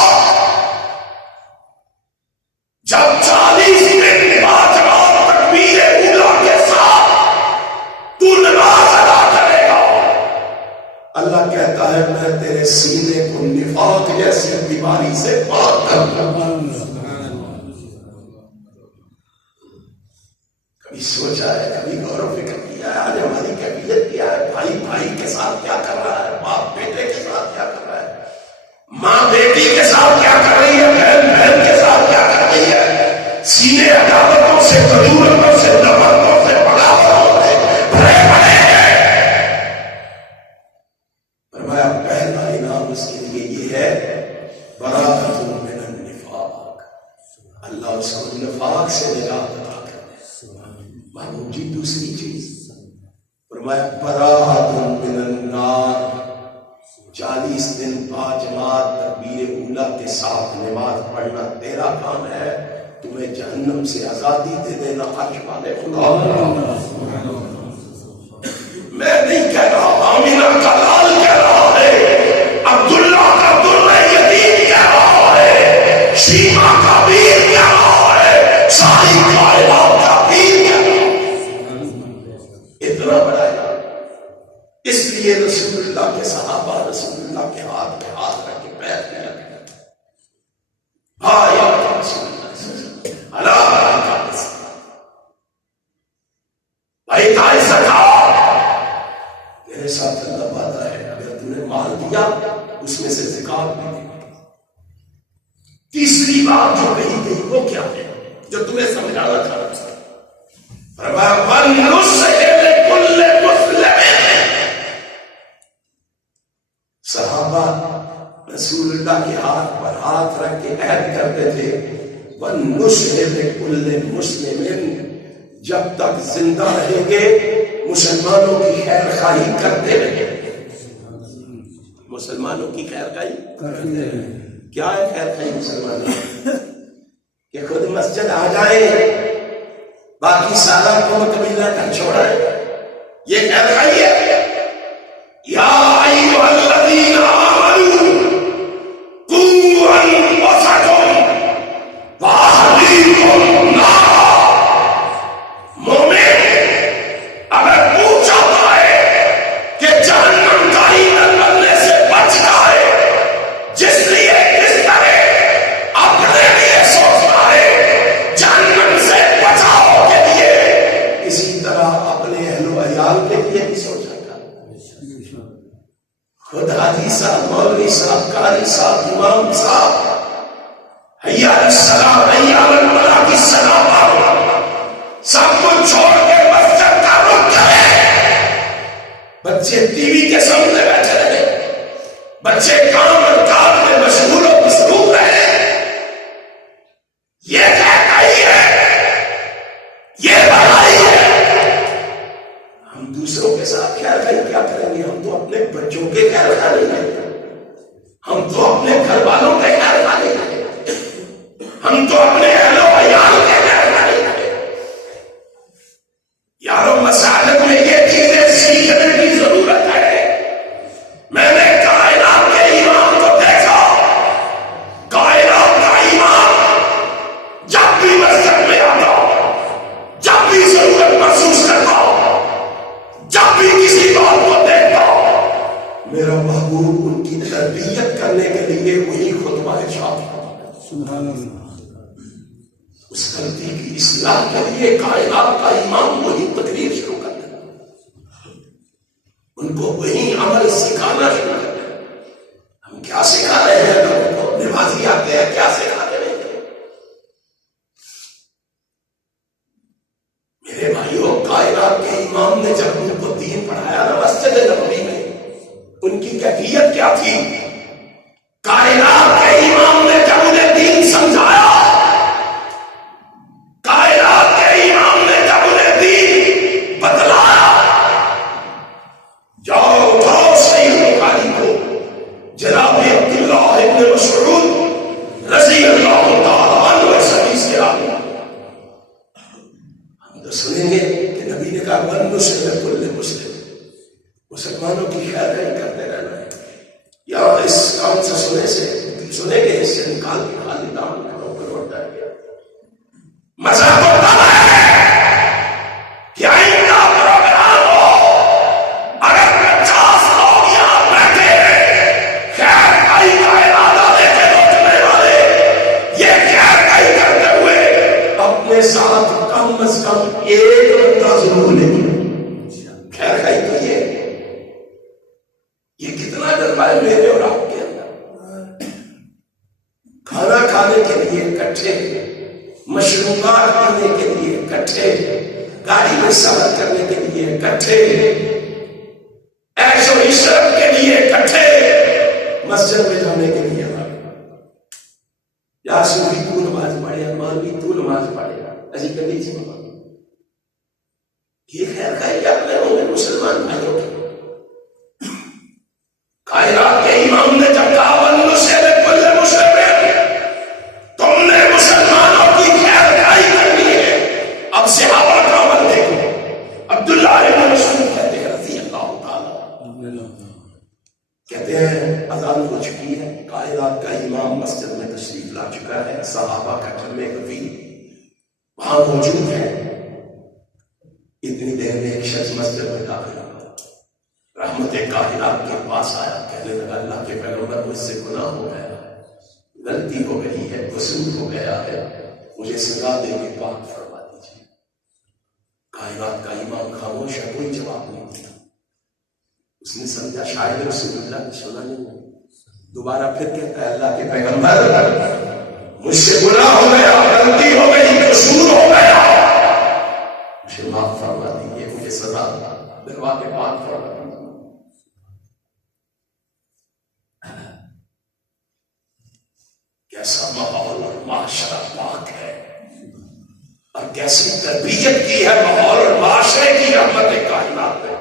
جب 40 دن بعد تکبیر اولا کے ساتھ تو نماز ادا کرے گا، اللہ کہتا ہے میں تیرے سینے کو نفاق جیسی بیماری سے پاک کر دوں گا. کبھی سوچا ہے، کبھی غور و فکر کیا ہے آج ہماری کیفیت کیا ہے؟ بھائی بھائی کے ساتھ کیا کر رہا ہے، باپ بیٹے کے ساتھ کیا کر رہا ہے، ماں بیٹی کے ساتھ کیا کر رہی ہے، بہن بہن کے ساتھ کیا کر رہی ہے. سینے عداوتوں سے، ضرورتوں سے، نفرتوں سے، بغاوتوں سے بھرے پڑے ہیں. فرمایا پہلا انعام اس کے لیے یہ ہے براءۃ من النفاق، اللہ اس کو نفاق سے نجات عطا. محبوب جی دوسری چیز فرمایا براءۃ من النار. 40 دن باجماعت تکبیر اولا کے ساتھ نماز پڑھنا تیرا کام ہے، تمہیں جہنم سے آزادی دے دینا عرش والے خدا. میں نہیں کہہ رہا، آمینہ کا لال کہہ رہا ہے، عبداللہ کا درہ یتیم کہہ رہا ہے، شیما کا ویر کہہ رہا ہے، ساری کائنات کا ویر کہہ رہا ہے. اتنا بڑا ہے. اس لیے رسول اللہ کے صحابہ رسول اللہ کے ہاتھ پہ ہاتھ رکھ کے بیٹھنے لگے. یا رسول اللہ اللہ بھائی کا تیرے ساتھ اللہ وعدہ ہے، اگر تم نے مال دیا اس میں سے زکات بھی دے. تیسری بات جو کہی گئی وہ کیا ہے جو تمہیں سمجھانا چاہ رہا تھا؟ صحابہ رسول اللہ کے ہاتھ پر ہاتھ رکھ کے عہد کرتے تھے وَالنُّصْحِ لِكُلِّ مُسْلِمٍ، جب تک زندہ رہیں گے مسلمانوں کی خیر خواہی کرتے رہیں. مسلمانوں کی خیر خواہی کیا ہے؟ خیر خواہی مسلمانوں کہ خود مسجد آ جائیں، باقی سارا قوم قبیلہ کا چھوڑا ہے. یہ کہہ رہی ہے یا ایھا الذین آمنوا قوا انفسکم واہلیکم نارا. مومن اگر تو چاہتا ہے کہ جہنم کا ایندھن بننے سے بچ جائے، جس لیے اس طرح اپنے لیے سوچتا ہے جہنم سے بچاؤ کے لیے، اسی طرح اپنے اہل و عیال کے لیے بھی سوچا. خود حاجی صاحب، مولوی صاحب، قاری صاحب، امام صاحب حی علی الصلاۃ حی علی الفلاح کی صدا سب کچھ چھوڑ کے مسجد کا رخ کرے. بچے ٹی وی کے سامنے بیٹھے رہے، بچے کام اور کاج میں مشغول و مصروف رہے. یہ کہائی ہے، یہ بڑائی ہے. ہم دوسروں کے ساتھ خیر خائی کیا کریں گے؟ ہم تو اپنے بچوں کے خیر خائی نہیں، ہم تو اپنے گھر والوں کے خیر خائی نہیں، ہم تو اپنے اہل و عیال کے خیر خائی نہیں. یارو مساجد میں یہ چیزیں سیکھنے کی ضرورت ہے. میں نے کائنات کے امام کو دیکھا، کائنات کا امام جب بھی مسجد میں آتا، جب بھی ضرورت محسوس کرتا، جب بھی کسی بات کو دیکھتا، میرا محبوب ان کی تربیت کرنے کے لیے وہی خطبہ ارشاد کرتا. سبحان اللہ. اس غلطی کی اصلاح کے لیے کائنات کا امام وہی تقریر شروع کر دیتا، ان کو وہی عمل سکھانا شروع کر دیتا. ہم کیا سکھا رہے ہیں لوگوں کو؟ نمازی آتے ہیں، کیا سکھاتے ہیں؟ میرے بھائیوں، کائنات کے امام نے جب ان کو دین پڑھایا نا مسجد نبوی میں، ان کی کیفیت کیا تھی؟ کائنات کے امام نے جب انہیں دین سمجھایا، کائنات کے امام نے جب انہیں دین بتلایا، جاؤ اٹھاؤ صحیح بخاری کو، جناب عبداللہ ابن مسعود رضی اللہ تعالیٰ عنہ اس حدیث کے آگے ہم تو سنیں گے کہ نبی نے کہا من مسلم کل مسلم، مسلمانوں کی خیر خائی کرتے رہنا ہے. یا اس کام سے سنیں گے اس سے نکال کے خالی دام لوٹ جائے گا. مزہ تو تب ہے کہ آئندہ پروگرام ہو، اگر 50 لوگ یہاں بیٹھے ہیں خیر خائی کا ارادہ لے کے لوٹنے والے، یہ خیر خائی کرتے ہوئے اپنے ساتھ کم از کم ایک بندہ ضرور لے کے خیر خائی تو یہ کتنا جذبہ ہے میرے اور آپ کے اندر. کھانا کھانے کے لیے اکٹھے، مشروبات پینے کے لیے اکٹھے، گاڑی میں سفر کرنے کے لیے اکٹھے، عیش و عشرت کے لیے اکٹھے، مسجد میں جانے کے لیے یا صوفی تو نماز پڑھے، مولوی تو نماز پڑھے، ایسی کبھی چیز یہ خیر خائی اپنے مومن مسلمان بھائیوں کی. کائنات کے امام نے جب کہا ون مسلم کل مسلم، تم نے مسلمانوں کی خیر خائی کرنی ہے. اب صحابہ کا عمل دیکھو. عبداللہ ابن مسعود کہتے ہیں رضی اللہ تعالیٰ، کہتے ہیں اذان ہو چکی ہے، کائنات کا امام مسجد میں تشریف لا چکا ہے، صحابہ کا جمع کبھی وہاں موجود ہے. اتنی دیر میں ایک شخص مسجد میں داخل ہوا، رحمت کائنات کے پاس آیا، کہنے لگا اللہ کے پیغمبر مجھ سے گناہ ہو گیا، غلطی ہو گئی ہے، قصور ہو گیا ہے، مجھے سزا دے کے پاک فرما دیجیے. کائنات کا امام خاموش ہے، کوئی جواب نہیں دیا. اس نے سمجھا شاید رسول اللہ نے سنا نہیں. دوبارہ پھر کہتا ہے اللہ کے پیغمبر مجھ سے گناہ ہو گیا، غلطی ہو گئی، قصور ہو گیا، مجھے معاف فرما دیجیے، مجھے سزا دلوا کے پاک فرما دیجیے. کیسا ماحول اور معاشرہ پاک ہے، اور کیسی تربیت کی ہے ماحول اور معاشرے کی رحمت کائنات میں.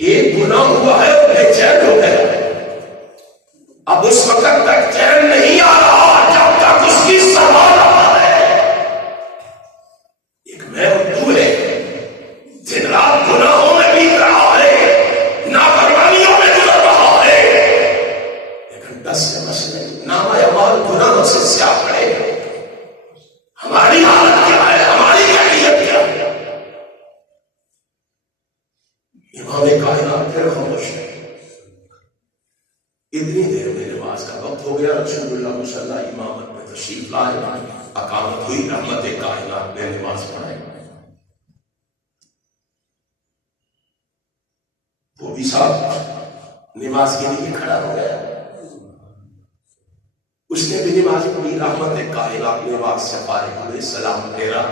ایک گناہ ہوا ہے اور بے چین ہو گیا، اب اس وقت تک چین نہیں آ رہا جب تک اس کی سزا اتنی دیر میں نماز کا وقت ہو گیا، رسول اللہ صلی اللہ علیہ وسلم امامت میں تشریف لائے، اقامت ہوئی، رحمت کائنات نے نماز پڑھائی، وہ بھی صاحب نماز کے لیے کھڑا ہو گیا، اس نے بھی نماز پڑھی، رحمت کائنات نماز سے فارغ ہوئے، سلام پھیرا،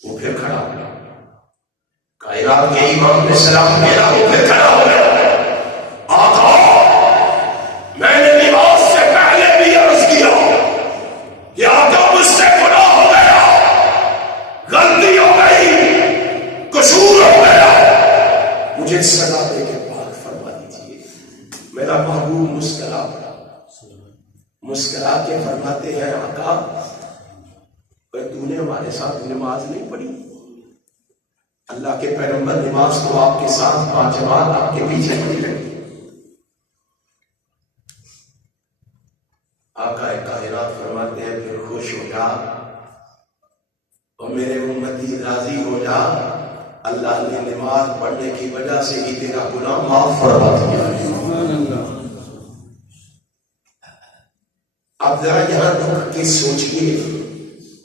وہ پھر کھڑا ہو گیا، کائنات کے امام نے سلام پھیرا، وہ پھر کھڑا ہو گیا، آقا میں نے نماز سے پہلے بھی عرض کیا کہ آقا مجھ سے گناہ ہو گیا، غلطی ہو گئی، قصور ہو گیا، مجھے سزا دے کے پاک فرما دیجیے۔ میرا محبوب مسکرا پڑا، مسکرا کے فرماتے ہیں آقا تو نے ہمارے ساتھ نماز نہیں پڑھی؟ اللہ کے پیغمبر نماز تو آپ کے ساتھ باجماعت آپ کے پیچھے پڑھی لگی۔ آقا کائنات فرماتے ہیں پھر خوش ہو جا اور میرے امتی راضی ہو جا، اللہ نے نماز پڑھنے کی وجہ سے ہی تیرا گناہ معاف فرما دیا۔ اب ذرا یہاں رک کے سوچئے،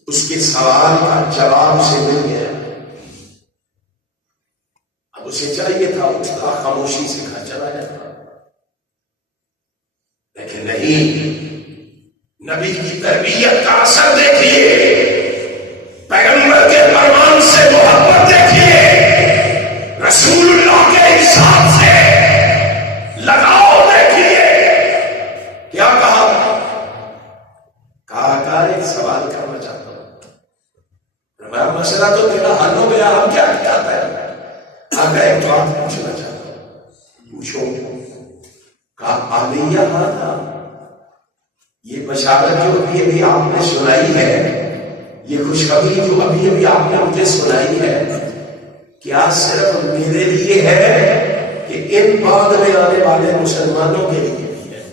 اس کے سوال کا جواب سے مل گیا، اب اسے چاہیے تھا اٹھتا خاموشی سے گھر چلا جاتا، لیکن نہیں، نبی کی تربیت کا اثر دیکھیے، پیغمبر کے فرمان سے محبت دیکھیے، رسول اللہ کے حساب سے لگاؤ دیکھیے، کیا کہا؟ کہا ایک سوال کرنا چاہتا ہوں، میں مسئلہ تو تیرا حل ہو گیا، ہم کیا چاہتا ہے؟ آگے ایک بات پوچھنا چاہتا ہوں، پوچھو۔ کہا عالیہ تھا، یہ بشارت جو ابھی آپ نے سنائی ہے، یہ خوشخبری جو ابھی آپ نے مجھے سنائی ہے، کیا صرف میرے لیے ہے کہ ان بعد میں آنے والے مسلمانوں کے لیے بھی ہے؟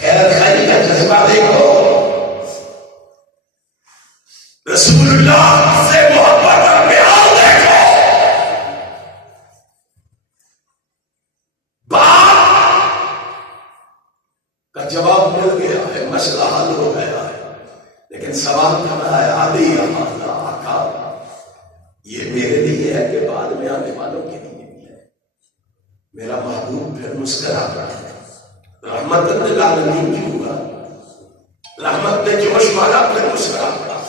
خیر خیری کا جذبہ دیکھو، رسول اللہ سے محبت اور پیار دیکھو، بات کا جواب مل گیا ہے، مسئلہ حل ہو گیا ہے، لیکن سوال کرنا ہے علی آقا یہ میرے لیے ہے کہ بعد میں آنے والوں کے لیے بھی ہے؟ میرا محبوب پھر مسکرا پڑا، رحمت للعالمین کی ہوا، رحمت نے جوش مالا، پھر مسکرا پڑا،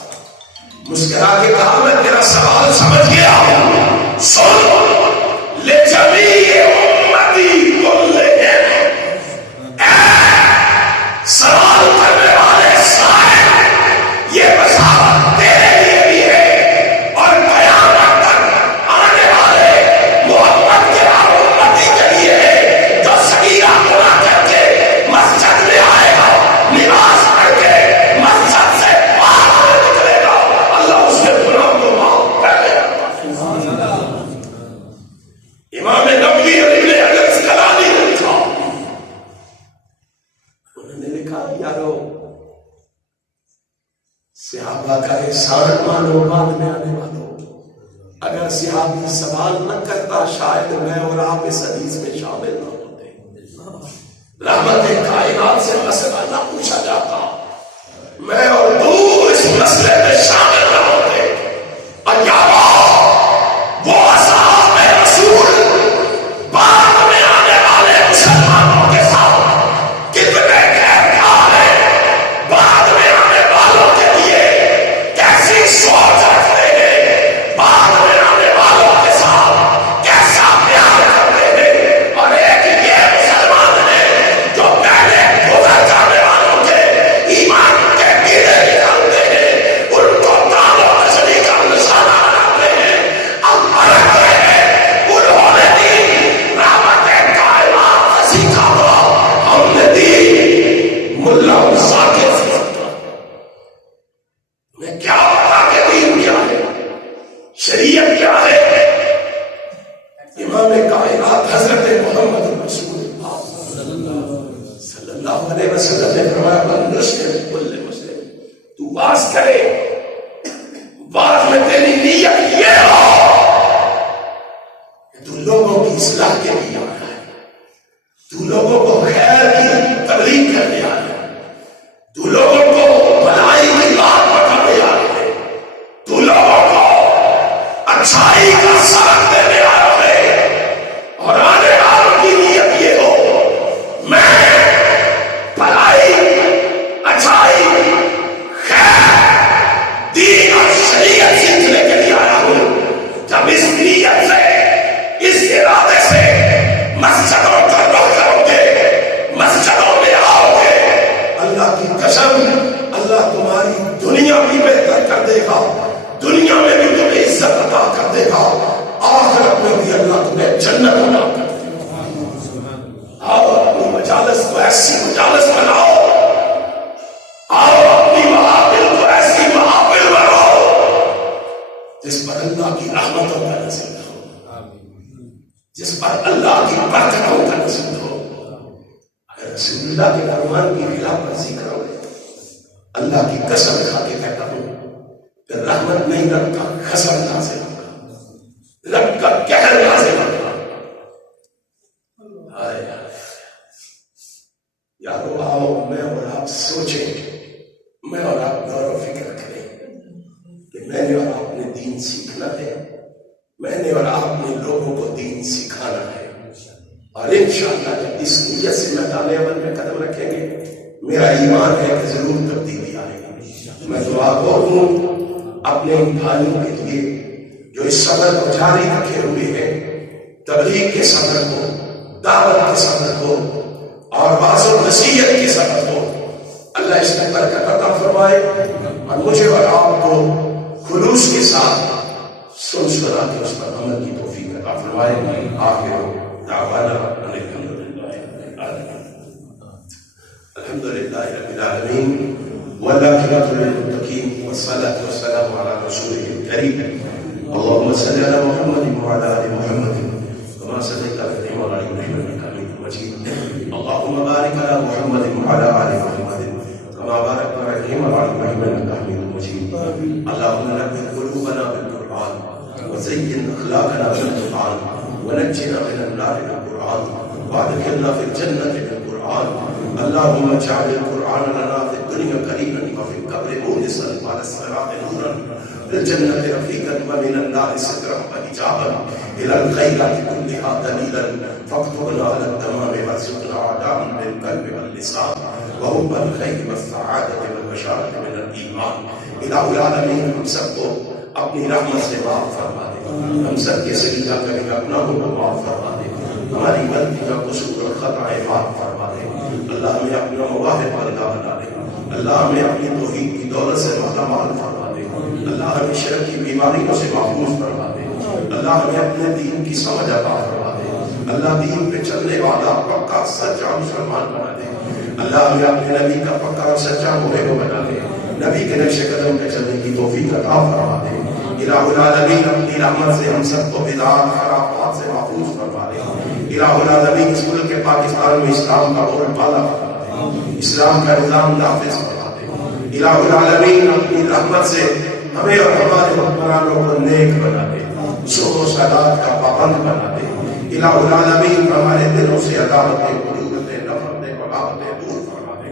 مسکرا کے کہا میں تیرا سوال سمجھ گیا ہوں، سن لے جمیع امتی کلہم، سوال کرنے والے صاحب یہ بشارت تیرے لیے بھی ہے اور قیامت تک آنے والے محمد کے امتی کے لیے ہے، جو صغیرہ گناہ کر کے مسجد میں آئے گا، نماز پڑھ کے مسجد سے باہر نکلے گا، اللہ اس کے گناہ کو معاف کر دے گا۔ امام نبوی اور ابن حجر اسقلانی نے لکھا، انہوں نے لکھا یارو صحابہ کا احسان مانو بعد میں آنے والوں، اگر صحابی سوال نہ کرتا شاید میں اور آپ اس حدیث میں شامل نہ ہوتے، رحمت کائنات سے مسئلہ نہ پوچھا جاتا، میں اور تو اس مسئلے میں شامل نہ ہوتے، اور کیا وہ اصحاب رسول بعد میں آنے والے مسلمانوں کے ساتھ کتنے خیرخواہ ہیں، بعد میں آنے والوں کے لیے کیسی سوچ رکھتے ہیں، بعد میں آنے والوں کے ساتھ کیسا پیار کرتے ہیں، اور ایک یہ مسلمان ہے جو پہلے گزر جانے والوں کے ایمان کے کیڑے نکالتے ہیں، ان کو دال و مچھلی کا نشانہ بناتے ہیں، اب فرق ہے انہوں نے دی رحمت کائنات سے سیکھا تھا، ہم نے دی ملا ساکر سے، میں کیا بتا کہ دین کیا ہے، شریعت کیا ہے؟ امام کائنات حضرت محمد رسول اللہ صلی اللہ علیہ وسلم نے فرمایا من نصح کل مسلم، تو واز کرے، واز میں تیری نیت یہ ہو کہ تو لوگوں کی اصلاح کے لیے آیا ہے، تو لوگوں کو خیر کی تبلیغ کرنے آیا ہے، تو لوگوں کو بھلائی کی بات بتانے آیا ہے، تو لوگوں کو اچھائی کا سبق دینے آیا ہے، اور آنے والوں کی نیت یہ ہو میں بھلائی، اچھائی، خیر، دین اور شریعت سیکھنے کے لیے آیا ہوں۔ جب اس نیت سے، اس ارادے سے مسجدوں کا رخ کرو گے، مسجدوں میں آؤ گے، اللہ کی قسم اللہ تمہاری دنیا بھی بہتر کر دے گا، دنیا میں بھی تمہیں عزت عطا کر دے گا، آخرت میں بھی اللہ تمہیں جنت عطا کر دے گا۔ آؤ اپنی مجالس کو ایسی مجالس بناؤ، آؤ اپنی محافل کو ایسی محافل بناؤ جس پر اللہ کی رحمتوں کا نزول ہو، جس پر اللہ کی برکتوں کا نزول ہو۔ اگر رسول اللہ کے فرمان کی خلاف ورزی کرو گے، اللہ کی قسم کھا کے کہتا ہوں کہ رحمت نہیں رکھتا، غضب نازل ہوگا، رب کا قہر نازل ہوگا۔ یارو آؤ، میں اور آپ سوچیں، میں اور آپ غور و فکر کریں کہ میں نے اور آپ نے دین سیکھنا ہے، میں نے اور آپ نے لوگوں کو دین سکھانا ہے، اور انشاءاللہ جب اس نیت سے میدان عمل میں قدم رکھیں گے، میرا ایمان ہے کہ ضرور تبدیلی آئے گی۔ میں دعا کو ہوں اپنے ان بھائیوں کے لیے جو اس سفر کو جاری رکھے ہوئے ہیں، تبلیغ کے سفر کو، دعوت کے سفر کو، اور واعظ و نصیحت کے سفر کو، اللہ اس میں برکت عطا فرمائے، اور مجھے اور آپ کو خلوص کے ساتھ سن سنا کے اس پر عمل کی توفیق عطا فرمائے۔ آخر دعوانا الحمد للہ رب العالمین والعاقبۃ للمتقین والصلاة والسلام على رسوله الكریم اللهم صل على محمد وعلى آل محمد كما صليت على إبراهيم وعلى آل إبراهيم إنك حميد مجيد اللهم بارك على محمد وعلى آل محمد كما باركت على إبراهيم وعلى آل إبراهيم إنك حميد مجيد اللهم نبه قلوبنا بالقرآن وزين أخلاقنا بالقرآن ونجنا من النار بالقرآن وادخلنا في الجنة بالقرآن اللهم اجعل القرآن لنا في الدنيا قريبا وفي القبر مونسا وعلى الصراط نورا في الجنة رفيقا ومن النار سترا وحجابا إلى الخيرات كلها دليلا فاكتبنا على التمام وارزقنا عداء بالقلب واللسان وحب الخير والسعادة والبشارة من الإيمان إله العالمين ہم سب کو اپنی رحمت سے معاف فرما دے، ہم سب کے صغیرہ کبیرہ گناہوں کو معاف فرما دے، ہماری غلطیاں قصور اور خطائیں معاف فرما دے، اللہ ہمیں اپنا مواہب والدہ بنا دے، اللہ ہمیں اپنی توحید کی دولت سے مالا مال فرما دے، اللہ ہمیں شرک کی بیماریوں سے محفوظ فرما دے، اللہ ہمیں اپنے دین کی سمجھ عطا فرما دے، اللہ دین پہ چلنے والا پکا سچا مسلمان بنا دے، اللہ ہمیں اپنے نبی کا پکا اور سچا محب بنا دے، نبی کے نقش قدم پہ چلنے کی توفیق عطا فرما دے۔ الہ العالمین اپنی رحمت سے ہم سب کو بدعات خرافات سے محفوظ فرما دے۔ الہ العالمین اس ملک کے پاکستان میں اسلام کا بول بالا فرما دے، اسلام کا نظام نافذ فرما دے۔ الہ العالمین اپنی رحمت سے ہمیں اور ہمارے حکمرانوں کو نیک بنا دے، صبح و صلات کا پابند بنا دے۔ الہ العالمین ہمارے دلوں سے عداوتیں، غرورتیں، نفرتیں، بغاوتیں دور فرما دے،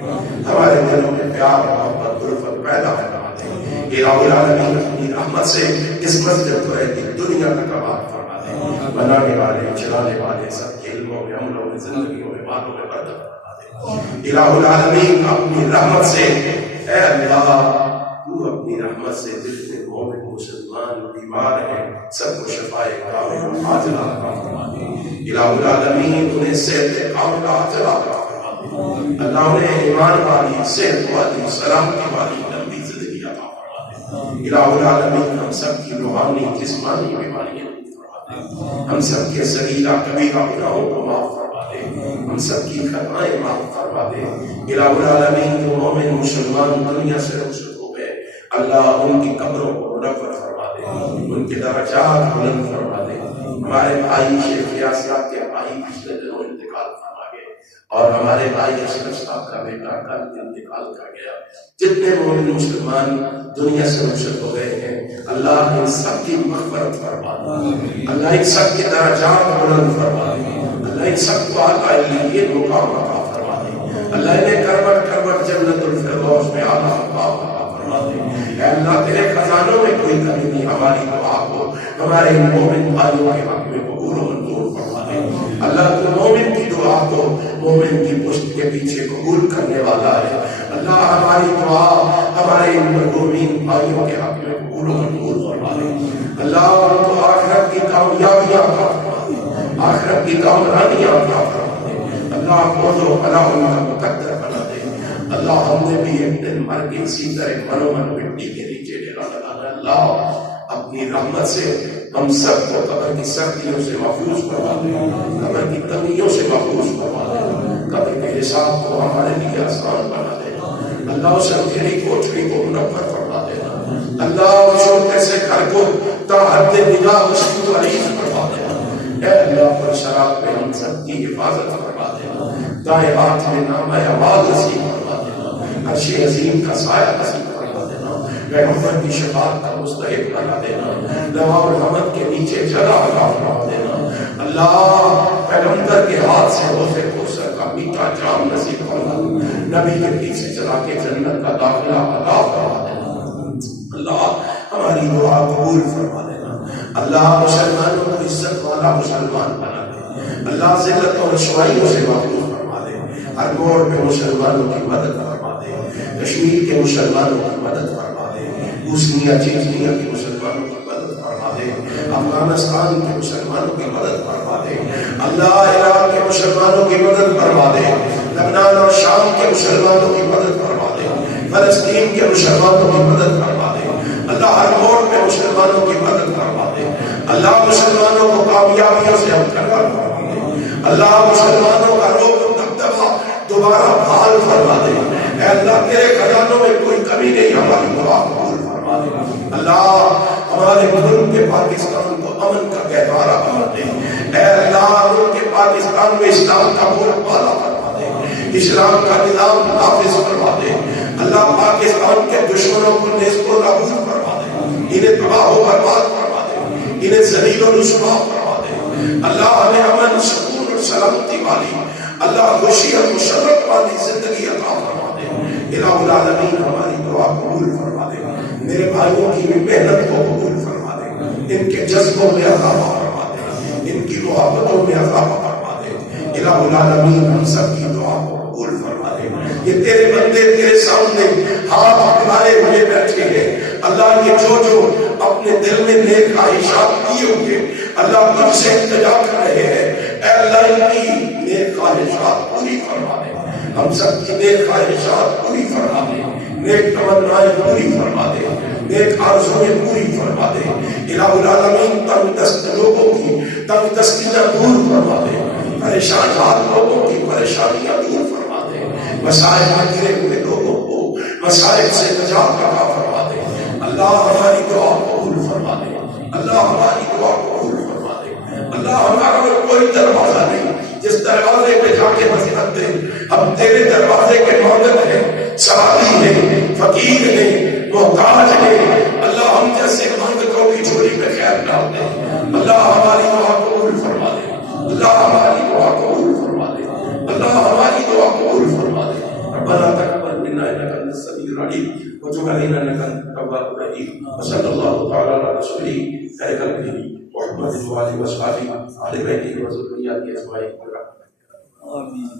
ہمارے دلوں میں پیار، محبت، الفت پیدا فرما دے۔ الہ العالمین اپنی رحمت سے اس مسجد کو رہتی دنیا تک آباد فرما دے، بنانے والے، چلانے والے سب کے علموں میں، عملوں میں، زندگیوں میں، باتوں میں برکت فرما دے۔ الہ العالمین اپنی رحمت سے اے اللہ تو اپنی رحمت سے جتنے مومن مسلمان بیمار ہیں سب کو شفائے کامل و عاجلہ عطا فرما دے۔ الہ العالمین انہیں صحت کاملہ عاجلہ عطا فرما دے، اللہ انہیں ایمان والی، صحت والی، سلامتی والی لمبی زندگی عطا فرما دے۔ الہ العالمین ہم سب کی روحانی جسمانی بیماریاں فرما دے، ہم سب کے صغیرہ کبیرہ گناہوں کو معاف فرما دے، ہم سب کی خطائیں معاف فرما دے۔ الہ العالمین جو مومن مسلمان دنیا سے رخصت ہو گئے اللہ ان کی قبروں کو منور فرما دے، ان کے درجات بلند فرما دے۔ ہمارے بھائی شیخ ریاض صاحب کے بھائی پچھلے دنوں انتقال فرما گئے، اور ہمارے بھائی اشرف صاحب کا بیٹا کا انتقال کر گیا. جتنے مومن مسلمان دنیا سے رخصت ہو گئے ہیں اللہ ان سب کی مغفرت فرما دے, اللہ ان سب کے درجات بلند فرما دے, اللہ ان سب کو اعلی مقام عطا فرما دے, اللہ انہیں کروٹ کروٹ جنت الفردوس میں اعلیٰ مقام عطا فرما دے. اے اللہ تیرے خزانوں میں کوئی کمی نہیں, ہماری دعا کو ہمارے ان مومن بھائیوں کے حق میں قبول و منظور فرما دے. اللہ تو مومن کی دعا کو مومن کی پشت کے پیچھے قبول کرنے والا ہے. اللہ ہماری دعا ہمارے ان مرحومین بھائیوں کے حق میں قبول و منظور فرما دے. اللہ ان کو آخرت کی کامیابیاں عطا فرما دے, آخرت کی کامرانیاں عطا فرما دے. اللہ فوز و فلاح ان کا مقدر بنا دے. اللہ ہم نے بھی ایک دن مر کے اسی طرح منومن مٹی کے نیچے ڈیرا لگانا. اللہ اپنی رحمت سے ہم سب کو قبر کی سختیوں سے محفوظ فرما دے, قبر کی تنگیوں سے محفوظ فرما دے, قبر کے حساب کو ہمارے لیے آسان بنا دینا. اللہ اس اندھیری کوٹری کو منور فرما دینا. اللہ اس چھوٹے سے گھر کو تا حد نگاہ اس کو عریض فرما دینا. اے اللہ پر شراب پہ ہم سب کی حفاظت فرما دینا. دائیں ہاتھ میں نام اعمال نصیب فرما دینا. عرش عظیم کا سایہ نصیب فرما دینا. پیغمبر کی شفاعت کا مستحق بنا دینا. لوا الحمد کے نیچے جگہ عطا فرما دینا. اللہ پیغمبر کے ہاتھ سے روزے کوثر کا میٹھا جام نصیب فرما دینا. نبی کے پیچھے چلا کے جنت کا داخلہ عطا فرما دینا. اللہ ہماری دعا قبول فرما دینا. اللہ مسلمانوں کو عزت والا مسلمان بنا دے. اللہ ذلت اور رسوائیوں سے محفوظ فرما دے. ہر موڑ پہ مسلمانوں کی مدد فرما دے. کشمیر کے مسلمانوں کی مدد فرما دے. بوسنیا چیچنیا کے مسلمانوں کی مدد فرما دے. افغانستان کے مسلمانوں کی مدد فرما دے. اللہ عراق کے مسلمانوں کی مدد فرما دے. لبنان اور شام کے مسلمانوں کی مدد فرما دے. فلسطین کے مسلمانوں کی مدد فرما دے. اللہ ہر موڑ پہ مسلمانوں کی مدد فرما دے. اللہ مسلمانوں کو کامیابیوں سے ہمکنار فرما دے. اللہ مسلمانوں کا روب و دبدبہ دوبارہ بحال فرما دے. اے اللہ تیرے خزانوں میں کوئی کمی نہیں, ہماری دعا قبول فرما دے. اللہ ہمارے ملک کے پاکستان کو امن کا گہوارہ بنا دے. اے اللہ ملک کے پاکستان میں اسلام کا بول بالا فرما دے. اسلام کا نظام نافذ فرما دے. اللہ پاکستان کے دشمنوں کو نیست و نابود فرما دے. انہیں تباہ و برباد فرما دے. انہیں ذلیل و رسوا فرما دے. اللہ ہمیں امن سکون اور سلامتی والی, اللہ خوشی اور مسرت والی زندگی عطا فرما دے. الہ العالمین ہماری دعا قبول فرما دے. میرے بھائیوں کی بھی محنت کو قبول فرما دے. ان کے جذبوں میں اضافہ فرما دے. ان کی محبتوں میں اضافہ فرما دے. الہ العالمین ہم سب کی دعا کو قبول فرما دے. یہ تیرے بندے تیرے سامنے ہاتھ پھیلائے ہوئے بیٹھے ہیں. اللہ یہ جو اپنے دل میں نیک خواہشات کیے ہوئے اللہ تجھ سے التجا کر رہے ہیں, اے اللہ ان کی نیک خواہشات پوری فرما دے. ہم سب کی نیک خواہشات پوری فرما دے. نیک تمنائیں پوری فرما دے. نیک آرزویں پوری فرما دے. الہ العالمین تنگ دست لوگوں کی تنگ دستیاں دور فرما دے. پریشان حال لوگوں کی پریشانیاں دور فرما دے. مسائل میں گرے ہوئے لوگوں کو مسائل سے نجات عطا فرما دے. اللہ ہماری دعا قبول فرما دے. اللہ ہماری دعا قبول فرما دے. اللہ ہمارا کوئی دروازہ نہیں جس دروازے پہ جا کے مسجد دے. ہم تیرے دروازے کے معدد ہیں, سواری ہیں, فقیر ہیں, محتاج ہیں. اللہ ہم جیسے مانگتوں کی جھولی میں خیر ڈال دے. اللہ ہماری دعا قبول فرما دے. اللہ ہماری دعا قبول فرما دے. اللہ ہماری دعا قبول فرما دے. ربنا تقبل منا انك انت السميع العليم وتب علينا انك انت التواب الرحيم. وصلى الله تعالى على رسوله خير خلقه محمد وآله وصحبه وآل بيته وذريته أجمعين. آمين.